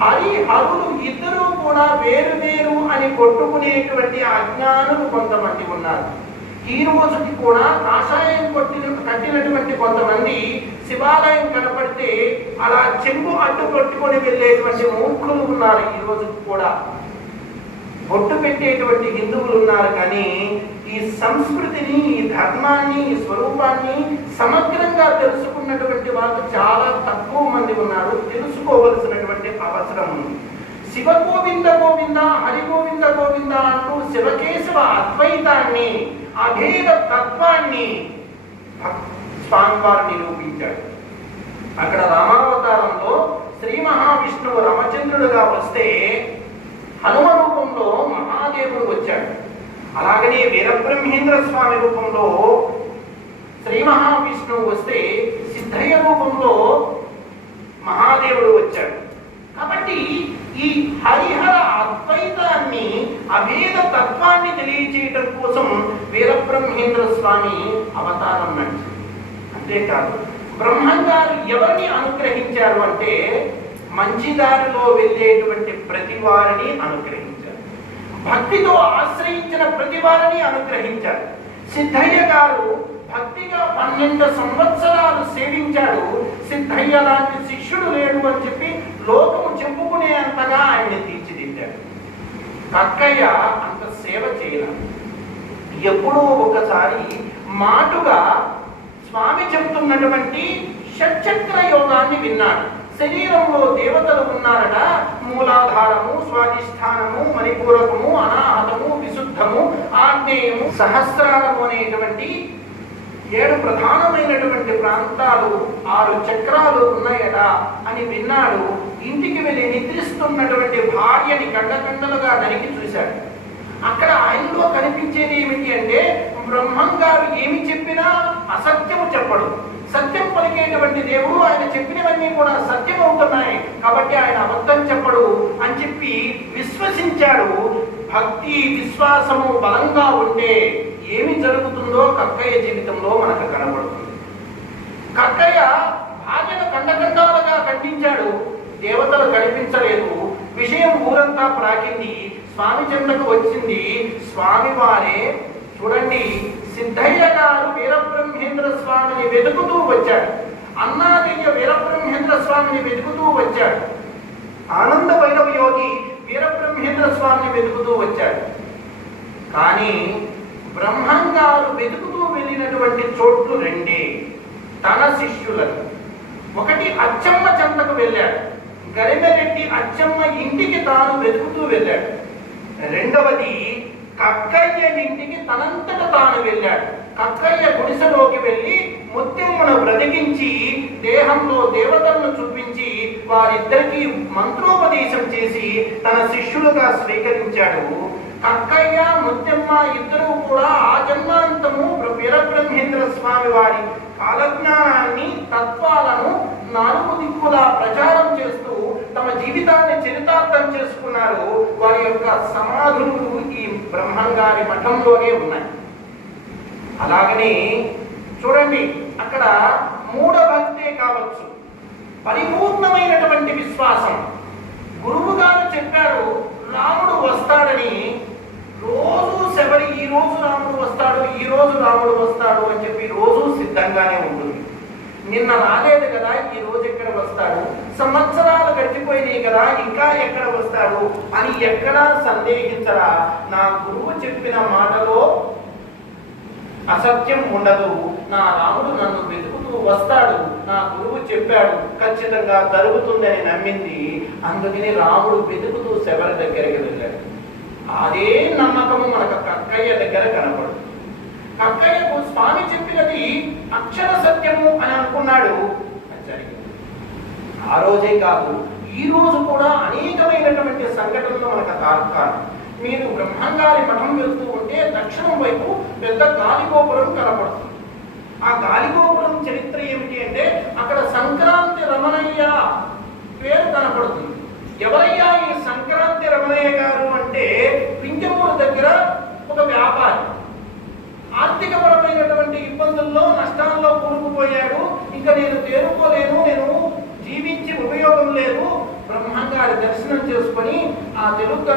హరులు ఇద్దరు కూడా వేరు వేరు అని కొట్టుకునేటువంటి అజ్ఞానులు కొంతమంది ఉన్నారు. ఈ రోజుకి కూడా కాషాయం కట్టినటువంటి కొంతమంది శివాలయం కనపడితే అలా చెంగు అడ్డు కొట్టుకొని వెళ్ళేటువంటి మూర్ఖులు ఉన్నారు. ఈ రోజుకి కూడా బొట్టు పెట్టేటువంటి హిందువులు ఉన్నారు. కానీ ఈ సంస్కృతిని, ఈ ధర్మాన్ని, ఈ స్వరూపాన్ని సమగ్రంగా తెలుసుకున్నటువంటి వాళ్ళు చాలా తక్కువ మంది ఉన్నారు. తెలుసుకోవలసినటువంటి అవసరం ఉంది. శివ గోవింద గోవింద, హరి గోవింద గోవింద అంటూ శివకేశవ అద్వైతాన్ని, అభేద తత్వాన్ని స్వామివారు నిరూపించాడు. అక్కడ రామావతారంలో శ్రీ మహావిష్ణువు రామచంద్రుడుగా వస్తే హనుమ రూపంలో మహాదేవుడు వచ్చాడు. అలాగనే వీరబ్రహ్మేంద్ర స్వామి రూపంలో శ్రీ మహావిష్ణువు వస్తే సిద్ధయ్య రూపంలో మహాదేవుడు వచ్చాడు. కాబట్టి ఈ హరిహర అద్వైతాన్ని, అభేద తత్వాన్ని తెలియచేయటం కోసం వీరబ్రహ్మేంద్ర స్వామి అవతారం నడిచారు. అంతేకాదు బ్రహ్మంగారు ఎవరిని అనుగ్రహించారు అంటే మంచి దారిలో వెళ్ళేటువంటి ప్రతి వారిని అనుగ్రహించారు. భక్తితో ఆశ్రయించిన ప్రతి వారిని అనుగ్రహించారు. సిద్ధయ్య గారు భక్తిగా 12 సంవత్సరాలు సేవించాడు. సిద్ధయ్య లాంటి శిష్యుడు లేడు అని చెప్పి లోకము చెప్పుకునే అంతగా ఆయన్ని తీర్చిదిద్దాడు. కక్కయ్య అంత సేవ చేయలేదు. ఎప్పుడో ఒకసారి మాటుగా స్వామి చెబుతున్నటువంటి షట్చక్ర యోగాన్ని విన్నాడు. శరీరంలో దేవతలు ఉన్నారట. మూలాధారము, స్వాధిష్టానము, మణిపూరకము, అనాహతము, విశుద్ధము, ఆగ్నేయము, సహస్రారము అనేటువంటి 7 ప్రధానమైనటువంటి ప్రాంతాలు, 6 చక్రాలు ఉన్నాయట అని విన్నాడు. ఇంటికి వెళ్ళి నిద్రిస్తున్నటువంటి భార్యని కండలుగా నరికి చూశాడు. అక్కడ ఆయనలో కనిపించేది ఏమిటి అంటే బ్రహ్మంగారు ఏమి చెప్పినా అసత్యము చెప్పడు. సత్యం పలికేటువంటి దేవుడు, ఆయన చెప్పినవన్నీ కూడా సత్యం అవుతున్నాయి కాబట్టి ఆయన అబద్ధం చెప్పడు అని చెప్పి విశ్వసించాడు. భక్తి, విశ్వాసము బలంగా ఉంటే ఏమి జరుగుతుందో కక్కయ్య జీవితంలో మనకు కనబడుతుంది. కక్కయ్య భార్యను కండలుగా ఖండించాడు. దేవతలు కనిపించలేదు. విషయం ఊరంతా ప్రాకింది. స్వామి చెంతకు వచ్చింది. స్వామి వారే చూడండి, సిద్ధయ్య గారు వీరబ్రహ్మేంద్ర స్వామిని వెతుకుతూ వచ్చాడు. అన్నాదయ్య వీరబ్రహ్మేంద్ర స్వామిని వెతుకుతూ వచ్చాడు. ఆనంద భైరవ యోగి వీరబ్రహ్మేంద్ర స్వామిని వెతుకుతూ వచ్చాడు. కానీ బ్రహ్మంగారు వెతుకుతూ వెళ్ళినటువంటి చోట్లు 2. తన శిష్యులను. ఒకటి అచ్చమ్మ చెంతకు వెళ్ళాడు. గరిమెరెడ్డి అచ్చమ్మ ఇంటికి తాను వెతుకుతూ వెళ్ళాడు. రెండవది కక్కయ్య ఇంటికి తనంతట తాను వెళ్ళాడు. కక్కయ్య గుడిసెలోకి వెళ్ళి ముత్యమ్మను బ్రతికించి దేహంలో దేవతలను చూపించి వారిద్దరికీ మంత్రోపదేశం చేసి తన శిష్యులుగా స్వీకరించాడు. కక్కయ్య ముత్యమ్మ ఇద్దరూ కూడా ఆ జన్మాంతము వీరబ్రహ్మేంద్ర స్వామి వారి కాలజ్ఞానాన్ని తత్వాలను నాలుగు దిక్కులా ప్రచారం చేస్తూ తమ జీవితాన్ని చరితార్థం చేసుకున్నారు. వారి యొక్క సమాధులు ఈ బ్రహ్మంగారి మఠంలోనే ఉన్నాయి. అలాగనే చూడండి, అక్కడ మూఢభక్తే కావచ్చు, పరిపూర్ణమైనటువంటి విశ్వాసం. గురువు గారు చెప్పారు రాముడు వస్తాడని. రోజు శబరి ఈ రోజు రాముడు వస్తాడు, ఈ రోజు రాముడు వస్తాడు అని చెప్పి రోజు సిద్ధంగానే ఉంటుంది. నిన్న రాలేదు కదా, ఈ రోజు ఎక్కడ వస్తాడు, సంవత్సరాలు గడిచిపోయినాయి కదా, ఇంకా ఎక్కడ వస్తాడు అని ఎక్కడా సందేహించరా. నా గురువు చెప్పిన మాటలో అసత్యం ఉండదు. నా రాముడు నన్ను వెతుకుతూ వస్తాడు, నా గురువు చెప్పాడు, ఖచ్చితంగా జరుగుతుందని నమ్మింది. అందుకని రాముడు వెతుకుతూ శబరి దగ్గరికి వెళ్ళాడు. అదే నమ్మకము మనకు కక్కయ్య దగ్గర కనపడు. కక్కయ్యకు స్వామి చెప్పినది అక్షర సత్యము అని అనుకున్నాడు. అది జరిగింది. ఆ రోజే కాదు, ఈ రోజు కూడా అనేకమైనటువంటి సంఘటనలు మనకు తార్కాలు. మీరు బ్రహ్మంగారి మఠం వెళ్తూ ఉంటే దక్షిణం వైపు పెద్ద గాలిగోపురం కనపడుతుంది. ఆ గాలిగోపురం చరిత్ర ఏమిటి అంటే అక్కడ సంక్రాంతి రమణయ్య పేరు కనపడుతుంది. ఎవరయ్యా ఈ సంక్రాంతి రమణయ్య గారు అంటే పింజమూరు దగ్గర ఒక వ్యాపారి. ఆర్థికపరమైనటువంటి ఇబ్బందుల్లో నష్టాల్లో కూరుకుపోయాడు. ఇంకా నేను తేరుకోలేను, నేను జీవించి ఉపయోగం లేదు. బ్రహ్మంగారి దర్శనం చేసుకొని ఆ తెలుగుగా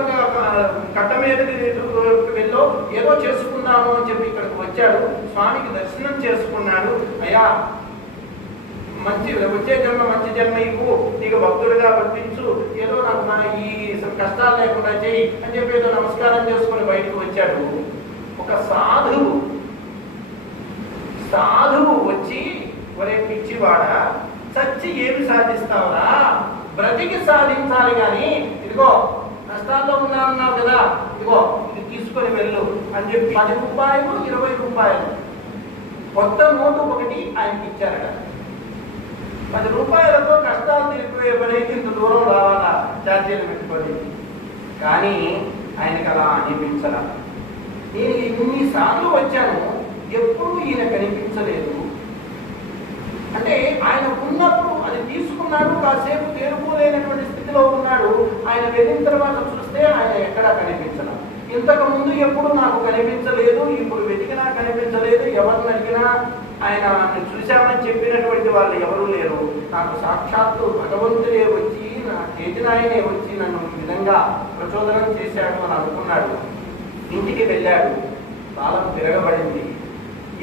కట్ట మీదకి వెళ్ళో ఏదో చేసుకున్నాము అని చెప్పి ఇక్కడికి వచ్చాడు. స్వామికి దర్శనం చేసుకున్నాడు. అయ్యా, మంచి వచ్చే జన్మ మంచి జన్మ ఇవ్వు, నీకు భక్తుడిగా వర్తించు, ఏదో నాకు ఈ కష్టాలు లేకుండా చేయి అని చెప్పి ఏదో నమస్కారం చేసుకుని బయటకు వచ్చాడు. ఒక సాధువు వచ్చి, ఒరే పిచ్చివాడా, చచ్చి ఏమి సాధిస్తావురా, బ్రతికి సాధించాలి కానీ ఇదిగో నష్టాల్లో ఉన్నావు కదా, ఇదిగో ఇది తీసుకొని వెళ్ళు అని చెప్పి 10 రూపాయలు 20 రూపాయలు కొత్త నోటు ఒకటి ఆయనకి ఇచ్చారట. 10 రూపాయలతో కష్టాలు తీరిపోయే పని ఇంత దూరం రావాలా ఛార్జీలు పెట్టుకొని. కానీ ఆయనకు అలా అనిపించరా. నేను ఇన్నిసార్లు వచ్చాను, ఎప్పుడు ఈయన కనిపించలేదు. అంటే ఆయన ఉన్నప్పుడు అది తీసుకున్నాడు, కాసేపు తేరుకోలేనటువంటి స్థితిలో ఉన్నాడు. ఆయన వెళ్ళిన తర్వాత చూస్తే ఆయన ఎక్కడా కనిపించడం. ఇంతకు ముందు ఎప్పుడు నాకు కనిపించలేదు, ఇప్పుడు వెతికినా కనిపించలేదు. ఎవరిని అడిగినా ఆయన చూశామని చెప్పినటువంటి వాళ్ళు ఎవరూ లేరు. నాకు సాక్షాత్తు భగవంతుడే వచ్చి, నా చేతినాయనే వచ్చి నన్ను ఈ విధంగా ప్రచోదనం చేశాడు అని అనుకున్నాడు. ఇంటికి వెళ్ళాడు. కాలం తిరగబడింది.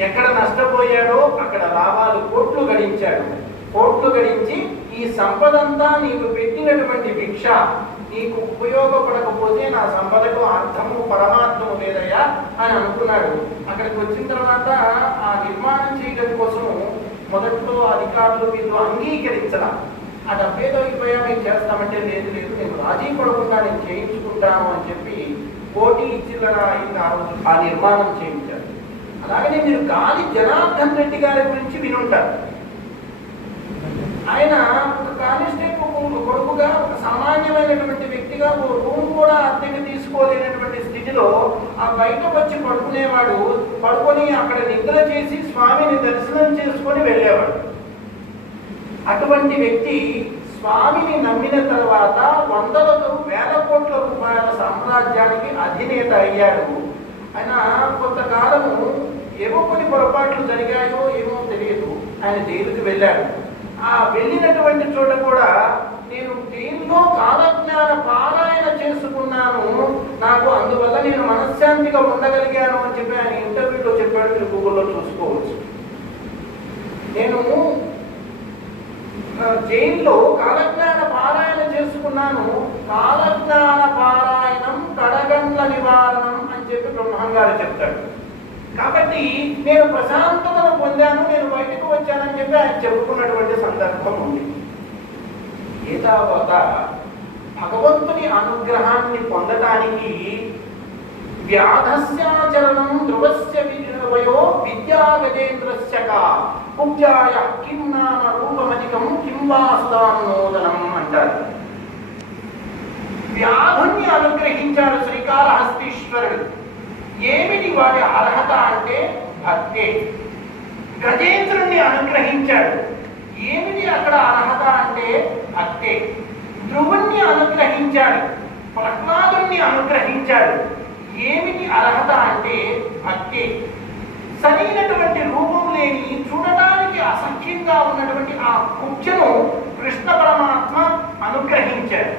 ఎక్కడ నష్టపోయాడో అక్కడ లాభాలు కోట్లు గడించాడు. కోట్లు గడించి ఈ సంపదంతా నీకు పెట్టినటువంటి భిక్ష, నీకు ఉపయోగపడకపోతే నా సంపదకు అర్థము పరమార్థము లేదయ్యా అని అనుకున్నాడు. అక్కడికి వచ్చిన తర్వాత ఆ నిర్మాణం చేయడం కోసము మొదట్లో అధికారులు వీళ్ళు అంగీకరించరా. ఆ డబ్బేదో అయిపోయా మేము చేస్తామంటే లేదు లేదు, నేను రాజీ పడకుండా నేను చేయించుకుంటాను అని చెప్పి కోటి ఇచ్చిల్లరా అయింది ఆ రోజు. ఆ నిర్మాణం చేయించారు. అలాగనే మీరు గాలి జనార్దన్ రెడ్డి గారి గురించి వినుంటారు. ఆయన ఒక కానిస్టేబుల్ కొడుకుగా, ఒక సామాన్యమైనటువంటి వ్యక్తిగా ఓ రూమ్ కూడా అద్దెకి తీసుకోలేనటువంటి స్థితిలో ఆ బయట వచ్చి పడుకునేవాడు. పడుకొని అక్కడ నిద్ర చేసి స్వామిని దర్శనం చేసుకొని వెళ్ళేవాడు. అటువంటి వ్యక్తి స్వామిని నమ్మిన తర్వాత వందలకు వేల కోట్ల రూపాయల సామ్రాజ్యానికి అధినేత అయ్యాడు. ఆయన కొంతకాలము ఏవో కొన్ని పొరపాట్లు జరిగాయో ఏమో తెలియదు, ఆయన జైలుకి వెళ్ళాడు. ఆ వెళ్ళినటువంటి చోట కూడా నేను జైల్లో కాలజ్ఞాన పారాయణ చేసుకున్నాను, నాకు అందువల్ల నేను మనశ్శాంతిగా ఉండగలిగాను అని చెప్పి ఆయన ఇంటర్వ్యూలో చెప్పాడు. మీరు గూగుల్లో చూసుకోవచ్చు. నేను జైల్లో కాలజ్ఞాన పారాయణ చేసుకున్నాను, కాలజ్ఞాన పారాయణం కడగండ్ల నివారణం అని చెప్పి బ్రహ్మంగారు చెప్తాడు. కాబట్టి నేను ప్రశాంతతను పొందాను, నేను బయటకు వచ్చానని చెప్పి ఆయన చెప్పుకున్నటువంటి సందర్భం ఉంది. ఏతావత భగవంతుని అనుగ్రహాన్ని పొందటానికి వ్యాధస్యాచరణం ధ్రువస్య వయో విద్యా గజేంద్రస్య కా పూజ్యాయ కిం నామ రూపమధికం కిం వా సుదాన్నోదనం అంటారు. వ్యాధుని అనుగ్రహించాడు శ్రీకాళహస్తీశ్వరుడు. ఏమిటి వాడి అర్హత అంటే భక్తే. గజేంద్రుణ్ణి అనుగ్రహించాడు. ఏమిటి అక్కడ అర్హత అంటే భక్తే. ధ్రువుణ్ణి అనుగ్రహించాడు. ప్రహ్లాదుణ్ణి అనుగ్రహించాడు. ఏమిటి అర్హత అంటే భక్తి. సరైనటువంటి రూపం లేని చూడటానికి అసఖ్యంగా ఉన్నటువంటి ఆ కుక్షను కృష్ణ పరమాత్మ అనుగ్రహించాడు.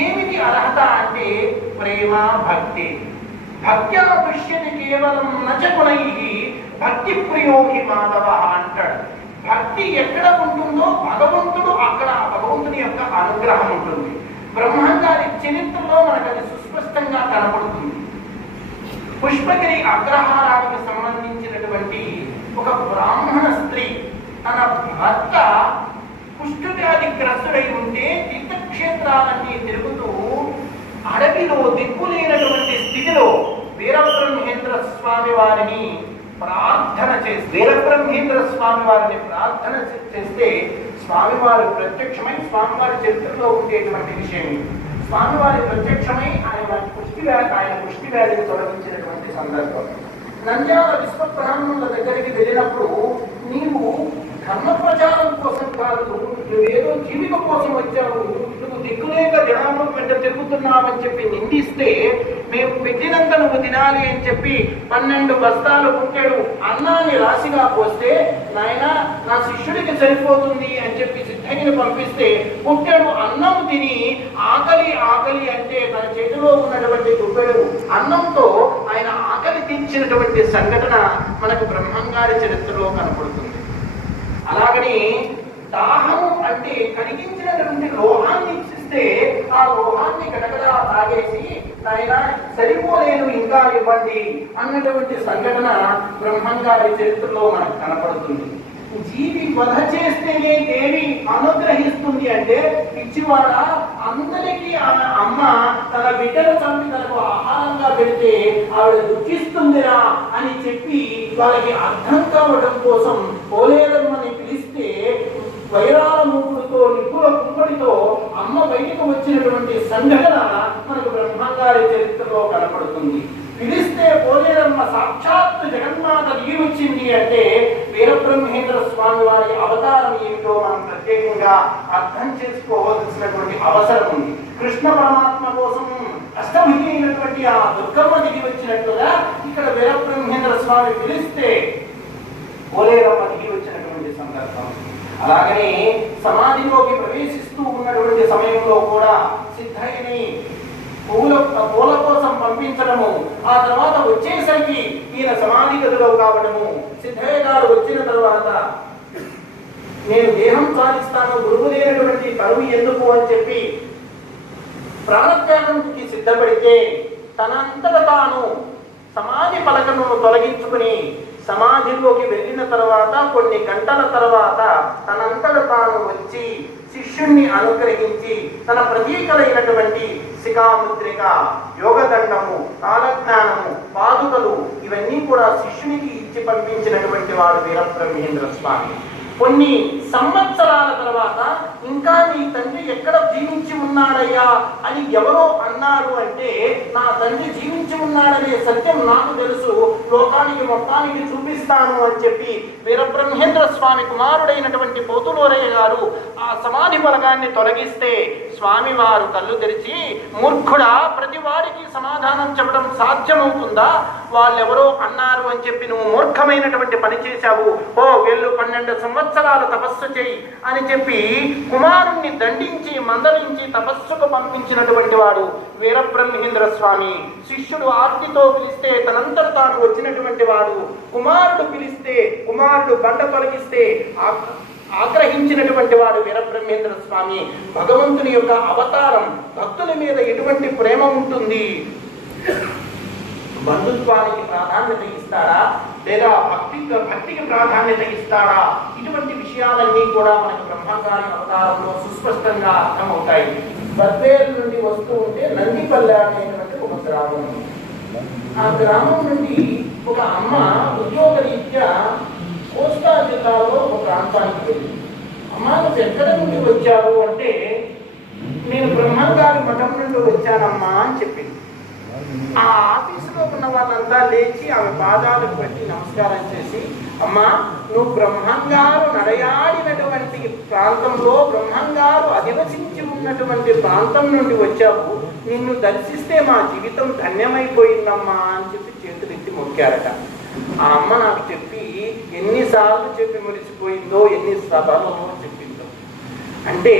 ఏమిటి అర్హత అంటే ప్రేమ భక్తి. భక్త్యా పుష్యతి కేవలం నచ గుణై భక్తి ప్రియోహి మాధవ అంటాడు. భక్తి ఎక్కడ ఉంటుందో భగవంతుడు అక్కడ భగవంతుని యొక్క అనుగ్రహం ఉంటుంది. బ్రహ్మంగారి చరిత్రలో మనకు అది సుస్పష్టంగా కనపడుతుంది. పుష్పగిరి అగ్రహారానికి సంబంధించినటువంటి ఒక బ్రాహ్మణ స్త్రీ తన భర్త కుష్ఠవ్యాధి గ్రస్తుడై ఉంటే తీర్థక్షేత్రాలన్నీ తిరుగుతూ అడవిలో దిక్కులేనటువంటి స్థితిలో వీరబ్రహ్మేంద్ర స్వామి వారిని ప్రార్థన చేస్తే స్వామివారు ప్రత్యక్షమై స్వామివారి చరిత్రలో ఉండేటువంటి విషయం స్వామివారి ప్రత్యక్షమై ఆయన పుష్టి వ్యాధిని తొలగించినటువంటి సందర్భం. నంద్యాల విశ్వబ్రాహ్మణుల దగ్గరికి వెళ్ళినప్పుడు నీవు ధర్మ ప్రచారం కోసం కాదు, నువ్వేదో జీవిక కోసం వచ్చావు, నువ్వు దిక్కులేక జనాభా వెంట తిరుగుతున్నావని చెప్పి నిందిస్తే మేము పెట్టినంత నువ్వు తినాలి అని చెప్పి 12 బస్తాలు పుట్టాడు అన్నాన్ని రాశిగా పోస్తే నాయన నా శిష్యుడికి సరిపోతుంది అని చెప్పి సిద్ధగిని పంపిస్తే పుట్టాడు అన్నం తిని ఆకలి ఆకలి అంటే తన చేతిలో ఉన్నటువంటి దుబ్బెడు అన్నంతో ఆయన ఆకలి తీర్చినటువంటి సంఘటన మనకు బ్రహ్మంగారి చరిత్రలో కనపడుతుంది. అలాగని దాహము అంటే కరిగించినటువంటి లోహాన్ని ఇచ్చిస్తే ఆ లోహాన్ని గడగడా తాగేసి ఆయన సరిపోలేను ఇంకా ఇవ్వండి అన్నటువంటి సంఘటన బ్రహ్మంగారి చరిత్రలో మనకు కనపడుతుంది. జీవి వధ చేస్తేనే దేవి అనుగ్రహిస్తుంది అంటే పిచ్చివాడ అందరికీ ఆమె అమ్మ తన బిడ్డలు చంపి తనకు ఆహారంగా పెడితే ఆవిడ దుఃఖిస్తుందిరా అని చెప్పి వాళ్ళకి అర్థం కావడం కోసం పోలేరమ్మని పిలిస్తే వైరాల మూపులతో నిప్పుల కుంపడితో అమ్మ బయటకు వచ్చినటువంటి సంఘటన మనకు బ్రహ్మంగారి చరిత్రలో కనపడుతుంది. పిలిస్తే పోలేరమ్మ సాక్షాత్ జగన్మాత దిగి వచ్చింది అంటే వీరబ్రహ్మేంద్ర స్వామి వారి అవతారం ఏమిటో మనం ప్రత్యేకంగా అర్థం చేసుకోవాల్సినటువంటి అవసరం ఉంది. కృష్ణ పరమాత్మ కోసం అష్టభుజి అయినటువంటి ఆ దుర్గమ్మ దిగి వచ్చినట్లుగా ఇక్కడ వీరబ్రహ్మేంద్ర స్వామి పిలిస్తే పోలేరమ్మ దిగి వచ్చినటువంటి సందర్భం. అలాగనే సమాధిలోకి ప్రవేశిస్తూ ఉన్నటువంటి సమయంలో కూడా సిద్ధయ్యని పూల కోసం పంపించడము, ఆ తర్వాత వచ్చేసరికి ఈయన సమాధి గదిలో కావడము, సిద్ధయ్య గారు వచ్చిన తర్వాత నేను దేహం సాధిస్తాను గురువు లేనటువంటి కరువు ఎందుకు అని చెప్పి ప్రాణత్యాగానికి సిద్ధపడితే తనంతట తాను సమాధి పలకను తొలగించుకుని సమాధిలోకి వెళ్ళిన తర్వాత కొన్ని గంటల తర్వాత తనంతట తాను వచ్చి శిష్యుణ్ణి అనుగ్రహించి తన ప్రతీకలైనటువంటి శిఖాముద్రిక, యోగదండము, కాలజ్ఞానము, పాదుకలు ఇవన్నీ కూడా శిష్యునికి ఇచ్చి పంపించినటువంటి వాడు వీరబ్రహ్మేంద్ర స్వామి. కొన్ని సంవత్సరాల తర్వాత ఇంకా నీ తండ్రి ఎక్కడ జీవించి ఉన్నాడయ్యా అని ఎవరో అన్నారు అంటే నా తండ్రి జీవించి ఉన్నాడనే సత్యం నాకు తెలుసు, లోకానికి మొత్తానికి చూపిస్తాను అని చెప్పి వీరబ్రహ్మేంద్ర స్వామి కుమారుడైనటువంటి పోతులూరయ్య గారు ఆ సమాధి పలకాన్ని తొలగిస్తే స్వామి వారు కళ్ళు తెరిచి, మూర్ఖుడా, ప్రతి వాడికి సమాధానం చెప్పడం సాధ్యమవుతుందా? వాళ్ళెవరో అన్నారు అని చెప్పి నువ్వు మూర్ఖమైనటువంటి పని చేశావు, ఓ వెళ్ళు 12 సంవత్సరాలు తపస్సు చేయి అని చెప్పి కుమారుణ్ణి దండించి మందలించి తపస్సుకు పంపించినటువంటి వాడు వీరబ్రహ్మేంద్ర స్వామి. శిష్యుడు ఆర్తితో పిలిస్తే తనంతట తాను వచ్చినటువంటి వాడు, కుమారుడు పిలిస్తే కుమారుడు బండ తొలగిస్తే ఆగ్రహించినటువంటి వాడు వీరబ్రహ్మేంద్ర స్వామి. భగవంతుని యొక్క అవతారం. భక్తుల మీద ఎటువంటి ప్రేమ ఉంటుంది? బంధుత్వానికి ప్రాధాన్యత ఇస్తాడా లేదా భక్తికి ప్రాధాన్యత ఇస్తాడా? ఇటువంటి విషయం విషయాలన్నీ కూడా మనకి బ్రహ్మంగారి అవతారంలో సుస్పష్టంగా అర్థమవుతాయి. బద్వేలు నుండి వస్తూ ఉంటే నందిపల్లె అనేటువంటి ఒక గ్రామం. ఆ గ్రామం నుండి ఒక అమ్మ ఉద్యోగరీత్యా కోస్తా జిల్లాలో ఒక ప్రాంతానికి వెళ్ళింది. అమ్మ నువ్వు ఎక్కడి నుండి వచ్చావు అంటే, నేను బ్రహ్మంగారి మఠం నుండి వచ్చానమ్మా అని చెప్పింది. ఆ ఆఫీసులో ఉన్న వాళ్ళంతా లేచి ఆమె పాదాలకు పెట్టి నమస్కారం చేసి, అమ్మా నువ్వు బ్రహ్మంగారు నడయాడినటువంటి ప్రాంతంలో, బ్రహ్మంగారు అధివసించి ఉన్నటువంటి ప్రాంతం నుండి వచ్చావు, నిన్ను దర్శిస్తే మా జీవితం ధన్యమైపోయిందమ్మా అని చెప్పి చేతులెత్తి మొక్కారట. ఆ అమ్మ నాకు చెప్పి ఎన్నిసార్లు చెప్పి మురిసిపోయిందో, ఎన్ని సభలో చెప్పిందో. అంటే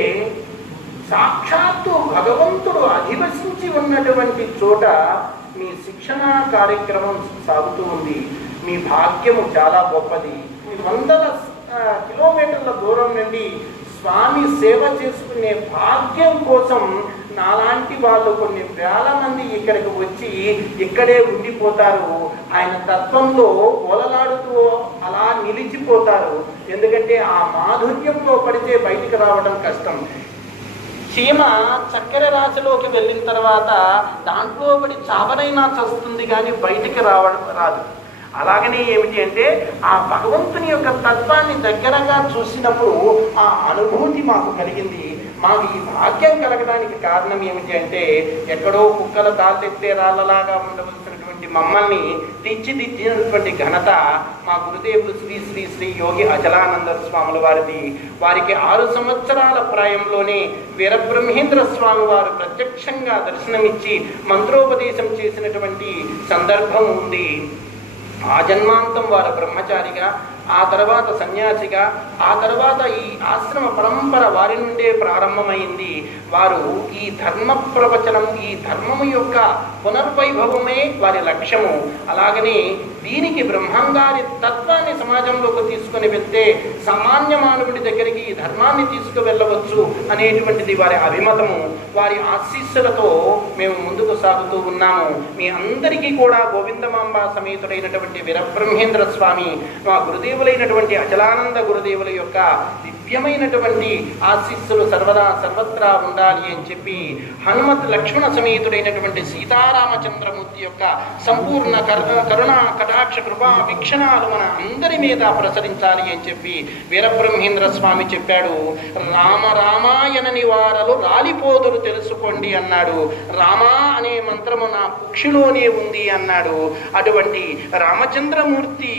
సాక్షాత్తు భగవంతుడు అధివసించి ఉన్నటువంటి చోట మీ శిక్షణ కార్యక్రమం సాగుతూ ఉంది. మీ భాగ్యము చాలా గొప్పది. మీ వందల కిలోమీటర్ల దూరం నుండి స్వామి సేవ చేసుకునే భాగ్యం కోసం నాలాంటి వాళ్ళు కొన్ని వేల మంది ఇక్కడికి వచ్చి ఇక్కడే ఉండిపోతారు. ఆయన తత్వంలో ఓలలాడుతూ అలా నిలిచిపోతారు. ఎందుకంటే ఆ మాధుర్యంలో పడితే బయటికి రావడం కష్టం. చీమ చక్కెర రాశిలోకి వెళ్ళిన తర్వాత దాంట్లో పడి చావనైనా చస్తుంది, కానీ బయటికి రాదు. అలాగనే ఏమిటి అంటే, ఆ భగవంతుని యొక్క తత్వాన్ని దగ్గరగా చూసినప్పుడు ఆ అనుభూతి మాకు కలిగింది. మాకు ఈ భాగ్యం కలగడానికి కారణం ఏమిటి అంటే, ఎక్కడో కుక్కల కాళ్ళెత్తే రాళ్ళలాగా ఉండవలసినటువంటి మమ్మల్ని తీర్చిదిద్దినటువంటి ఘనత మా గురుదేవులు శ్రీ శ్రీ శ్రీ యోగి అచలానంద స్వాముల వారిది. వారికి 6 సంవత్సరాల ప్రాయంలోనే వీరబ్రహ్మేంద్ర స్వామి వారు ప్రత్యక్షంగా దర్శనమిచ్చి మంత్రోపదేశం చేసినటువంటి సందర్భం ఉంది. ఆ జన్మాంతం వారు బ్రహ్మచారిగా, ఆ తర్వాత సన్యాసిగా, ఆ తర్వాత ఈ ఆశ్రమ పరంపర వారి నుండే ప్రారంభమైంది. వారు ఈ ధర్మ ప్రవచనం, ఈ ధర్మము యొక్క పునర్వైభవమే వారి లక్ష్యము. అలాగనే దీనికి బ్రహ్మంగారి తత్వాన్ని సమాజంలోకి తీసుకొని వెళ్తే సామాన్య మానవుడి దగ్గరికి ఈ ధర్మాన్ని తీసుకువెళ్ళవచ్చు అనేటువంటిది వారి అభిమతము. వారి ఆశీస్సులతో మేము ముందుకు సాగుతూ ఉన్నాము. మీ అందరికీ కూడా గోవిందమాంబ సమేతుడైనటువంటి వీరబ్రహ్మేంద్ర స్వామి, మా గురుదేవులైనటువంటి అచలానంద గురుదేవుల యొక్క దివ్యమైనటువంటి ఆశీస్సులు సర్వత్రా ఉండాలి అని చెప్పి, హనుమత్ లక్ష్మణ సమేతుడైనటువంటి సీతారామచంద్రమూర్తి యొక్క సంపూర్ణ కరుణ కటాక్ష కృపా వీక్షణాలు మన అందరి మీద ప్రసరించాలి అని చెప్పి వీరబ్రహ్మేంద్ర స్వామి చెప్పాడు. రామ రామాయణ వారలు రాలిపోదురు తెలుసుకోండి అన్నాడు. రామా అనే మంత్రము నా కుక్షిలోనే ఉంది అన్నాడు. అటువంటి రామచంద్రమూర్తి,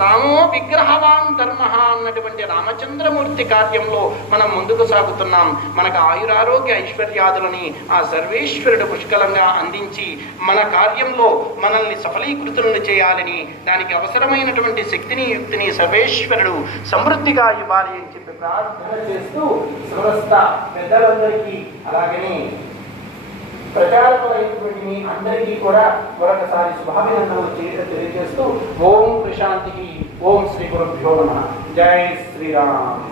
రామో విగ్రహవాన్ ధర్మ అన్నటువంటి రామచంద్రమూర్తి కార్యంలో మనం ముందుకు సాగుతున్నాం. మనకు ఆయురారోగ్య ఐశ్వర్యాదులని ఆ సర్వేశ్వరుడు పుష్కలంగా అందించి మన కార్యంలో మనల్ని సఫలీకృతులను చేయాలని, దానికి అవసరమైనటువంటి శక్తిని యుక్తిని సర్వేశ్వరుడు సమృద్ధిగా ఇవ్వాలి అని చెప్పి ప్రార్థన చేస్తూ సమస్త పెద్దలందరికీ అలాగని ప్రచారకులైనటువంటి మీ అందరికీ కూడా మరొకసారి శుభాభినందనలు తెలియజేస్తూ ఓం ప్రశాంతికి, ఓం శ్రీ గురుభ్యో నమః. జై శ్రీరామ్.